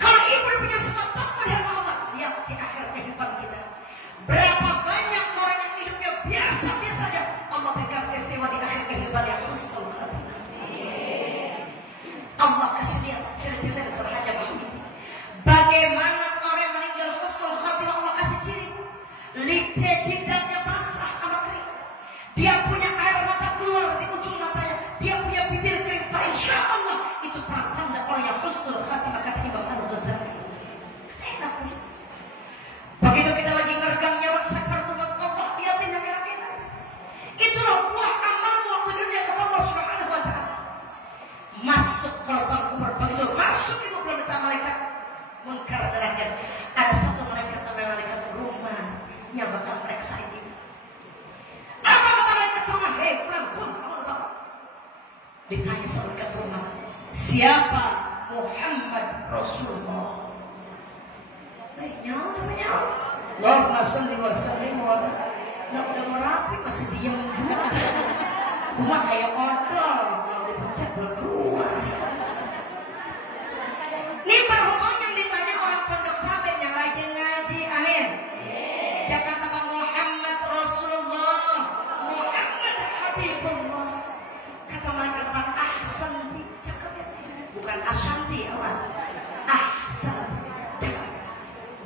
Kalau ibu punya sifat takwa di hadapan Allah, lihat di akhir kehidupan kita. Berapa banyak orang yang hidupnya biasa-biasa saja, Allah berikan peristiwa di akhir kehidupan yang husnul khatimah. Allah kasih dia ciri-ciri dari surahnya Muhammad. Bagaimana orang yang meninggal husnul khatimah, Allah kasih ciri. Lidah jidatnya basah sama kering. Dia punya air mata keluar di ujung matanya. Dia punya bibir kering. Pak insya Allah itu pertanda orang yang husnul khatimah, kata Imam Al-Ghazali. Enak nih. Begitu kita lagi ngergang nyawa sakaratul maut, Allah dia tindak kita. Itulah buah amalmu waktu dunia kata Allah Subhanahu wa taala. Masuk ke lubang kubur, begitu masuk itu belum ditanya malaikat munkar dan nakir. Ada satu malaikat namanya malaikat rumah yang bakal meriksa ditanya sama rumah, siapa Muhammad Rasulullah? Baik nyawa sama nyawa. Allahumma sholli wa sallim wa barik. Udah merapi masih diam juga. Cuma kayak odol kalau dipecat belum keluar. Ini berhubung yang ditanya orang pondok cabai yang rajin ngaji, amin. Jakarta Muhammad Rasulullah, Muhammad Habibullah. Kata mereka ahsanti, cakep ya. Bukan asanti, awas. Ahsan, cakep.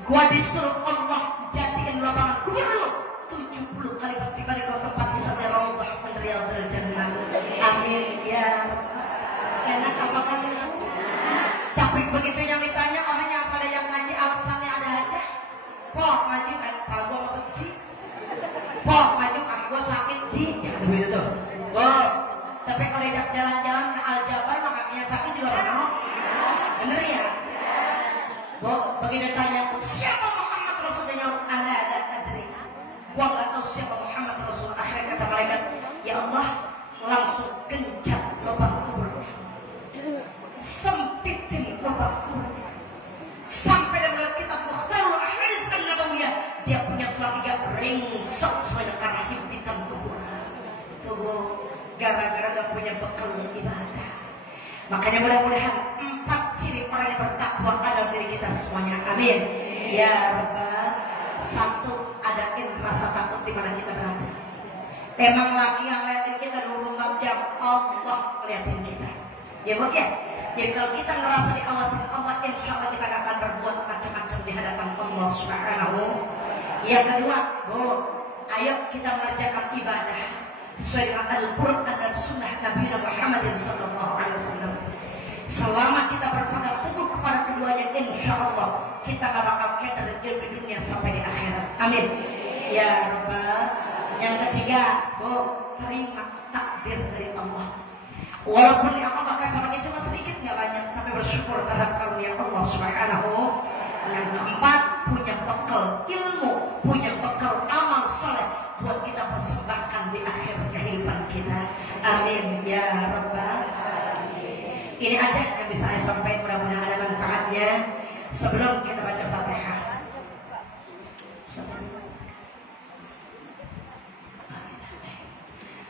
Gua disuruh Allah jadiin lapangan kubur lu 70 kali dibalik kau tempat di sana Allah menerial jannah. Amin ya. Enak apa kamu? Tapi begitu yang ditanya orang yang asal yang ngaji alasannya ada aja. Pok ngaji kan kalau gua mau ji. Pok ngaji ah gua sakit ji. Ya begitu tuh. Oh, tapi kalau tidak jalan-jalan ke Al-Jabar makanya sakit juga mau. Bener ya? Bo, begitu tanya siapa Muhammad Rasulullah? Ana la adri. Gua nggak tahu siapa Muhammad Rasul. Akhirnya kata malaikat, ya Allah, langsung kencang lubang kuburnya, sempitin lubang kuburnya, sampai dalam kitab Mukhtarul Ahadits An-Nabawiyah dia punya tulang iga ringsek semuanya karena himpitan kuburan. Tuh gara-gara gak punya bekal ibadah. Makanya mudah-mudahan 4 ciri orang yang bertakwa dalam diri kita semuanya. Amin. Ya Rabbal. 1, adain rasa takut di mana kita berada. Emang lagi yang ngeliatin kita 24 jam, Allah ngeliatin kita. Ya Bu ya. Jadi kalau kita ngerasa diawasin Allah, insya Allah kita gak akan berbuat macam-macam di hadapan Allah Subhanahu. Yang kedua, Bu, ayo kita mengerjakan ibadah sesuai dengan Al-Quran dan Sunnah Nabi Muhammad SAW. Selama kita berpegang teguh kepada keduanya, insya Allah kita gak bakal keder di dunia sampai di akhirat. Amin. Ya Rabbal. Yang ketiga, Bu, terima takdir dari Allah. Walaupun yang Allah kasih sama itu masih sedikit nggak banyak, tapi bersyukur terhadap karunia Allah Subhanahu. Yang keempat, punya bekal ilmu, punya bekal amal saleh buat kita persembahkan di akhir kehidupan kita. Amin ya Rabbal. Ini aja yang bisa saya sampaikan, mudah-mudahan ada manfaatnya. Sebelum kita baca Fatihah,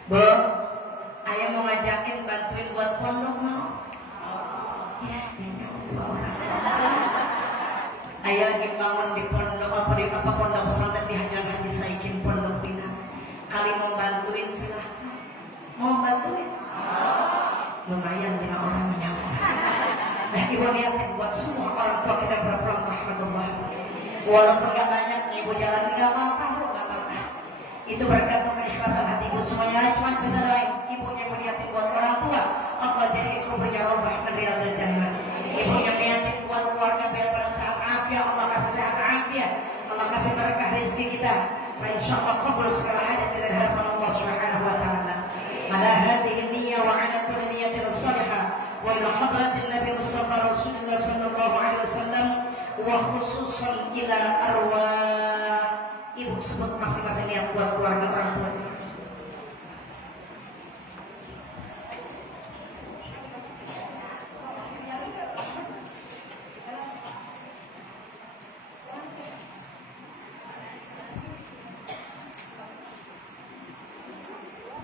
Bu, ayah mau ngajakin bantuin buat pondok mau? Ya, ayah lagi bangun di pondok apa pondok pesantren di Hajar Haji Saikin Pondok Pinang. Kali mau bantuin silahkan. Mau bantuin? Lumayan 5 orang menyawa. Nah, ibu lihatin buat semua orang tua kita berpulang rahmatullah. Walaupun gak banyak, ibu jalan gak apa-apa, gak apa-apa. Itu berkat keikhlasan hati ibu semuanya. Cuma bisa doain ibunya melihatin buat orang tua, Allah jadi kuburnya Allah menerial dan jannah. Ibunya melihatin buat keluarga biar pada saat afiat, Allah kasih sehat afiat, Allah kasih berkah rezeki kita. Nah, insya Allah kabul segala hajat kita hadapan Allah Subhanahu wa taala. Ala hadhihi niyyah wa ala kulli niyyatin salihah wa ila hadratin Nabi Mustafa Rasulullah sallallahu alaihi wasallam wa khususan ila arwah. Ibu sebut masing-masing niat buat keluarga orang tua.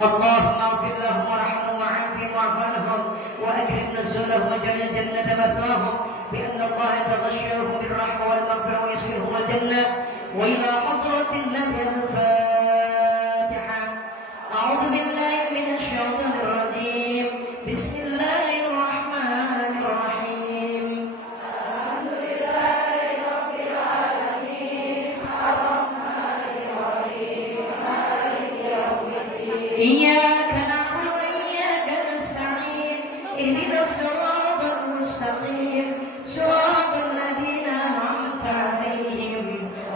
اللهم اغفر لهم وارحمهم وعافهم واعف عنهم واكرم نزلهم واجعل الجنه مثواهم بان الله يتغشاهم بالرحمه والمغفره ويسكنهم الجنه والى حضره النبي الفاتحه. اعوذ بالله من الشيطان الرجيم. بسم الله الرحمن الرحيم. الحمد لله رب العالمين الرحمن الرحيم مالك يوم الدين. إياك نعبد وإياك نستعين اهدنا الصراط المستقيم صراط الذين أنعمت عليهم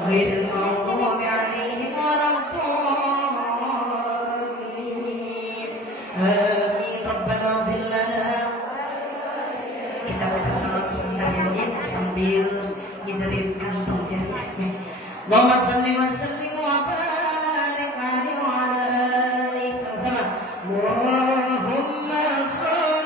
غير المغضوب عليهم ولا الضالين. آمين. ربنا اغفر لنا. Kita baca salat sebentar ya sambil ngindarin kantong jannahnya. Allahumma shalli wa sallim wa barik alaihi wa ala alihi. Sama-sama. Allahumma shalli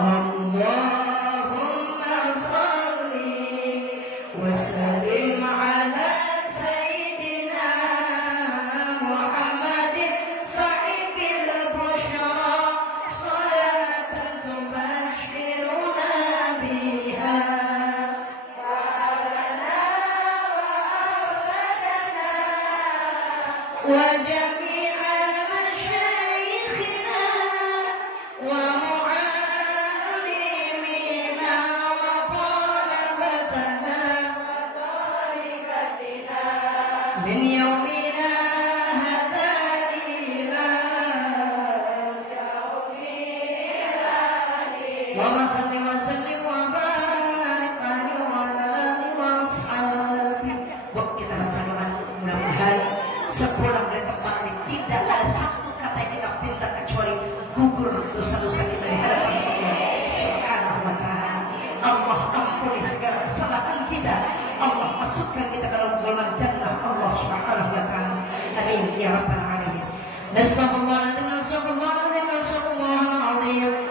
Allahumma salli wa sallim ala Sayyidina Muhammadin sahibil bushra salatan tubashiruna biha wa jami'a masyayikhina wa mu'allimina wa talabatana min yawmina hadha ila Allahumma salli wa sallim wa barik alaihi wa ala alihi wa ashabihi. Kita baca doa mudah-mudahan sepulang dari tempat ini tidak ada satu kata yang kita pinta kecuali gugur dosa-dosa kita di hadapan Allah Subhanahu wa ta'ala. Allah ampuni segala kesalahan kita. Allah masukkan kita ke dalam golongan jannah Allah Subhanahu wa ta'ala. Amin ya rabbal alamin. Nasallallahu alaihi wasallam.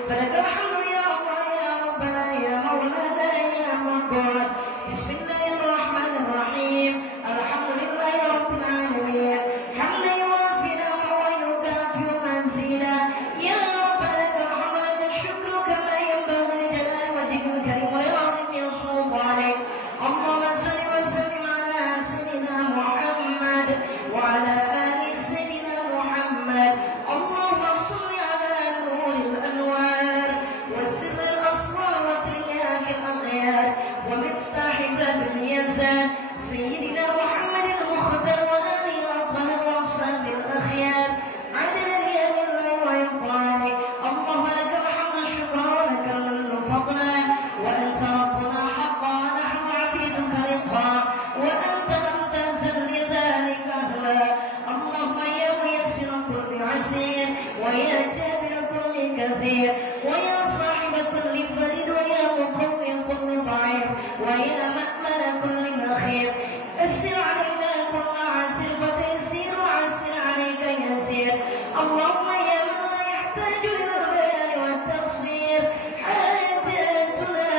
Balakal hamdu ya Allah ya Rabbana ya Maulana ya Rabbana. Bismillahirrahmanirrahim. Alhamdulillahi rabbil alamin. Hamdan yuwafi ni'amahu wa yukafi'u mazida. Ya Rabbana lakal hamdu lakal syukru kama yanbaghi li jalali wajhikal karim wa li 'azimi yusuf 'alaik. Allahumma salli wa sallim ala sayyidina Muhammad wa ala ali sayyidina Muhammad. Allahumma salli ala nuril anwar wa sirril asrar wa tiryakil aghyar wa miftahi babil yazan sayyidina Muhammadil mukhtar wa alihi al-athhar wa ashabil akhyar adada al-yamini wa yufani. Allahumma lakal hamdu syukran wa lakal minnu fadlan wa anta rabbuna haqqan wa nahnu 'abiduka riqan wa anta lam tazal lidhalika ahla. Allahumma ya muyassir kulli 'asir wa ya jabir kulli kathir wa ya sahib kulli farid wa ya muqawwi kulli dha'if wa ya ma'mana kulli makhir. Yassir 'alaina kulla 'asir fataysir wa 'asir 'alaika yasir. Allahumma ya man la yahtaju ila al-bayan wa at-tafsir hajatuna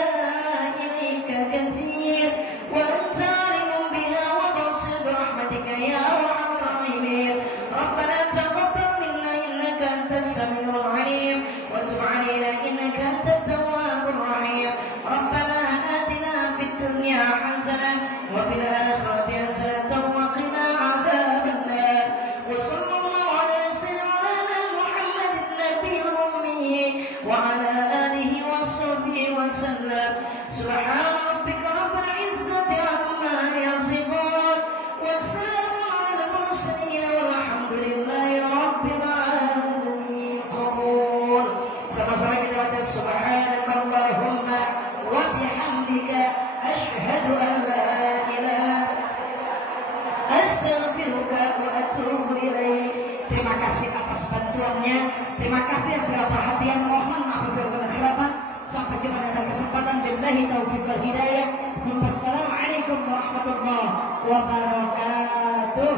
ilayka kathir wa anta 'alimun biha wa basir birahmatika ya arhamar rahimin. Rabbana taqabbal minna innaka antas samiul 'alim wa tub 'alaina innaka antat tawwabur rahim. Rabbana atina fid dunya hasanah wa fil akhirati hasanah wa qina 'adzaban nar. Wa sallallahu ala sayyidina Muhammadin nabiyil ummi wa ala alihi wa sahbihi wa sallam. Subhana rabbika rabbil izzati amma yasifun wa salamun ala al-mursalin walhamdulillahi rabbil alamin. Qabul. Sama-sama kita baca subhanakallahumma wa bihamdika asyhadu an la ilaha astaghfiruka wa atubu ilaik. Terima kasih atas bantuannya. Terima kasih atas segala perhatian. Mohon maaf segala khilafan. Sampai jumpa pada kesempatan. Billahi taufiq wal hidayah. Wassalamualaikum warahmatullahi wabarakatuh.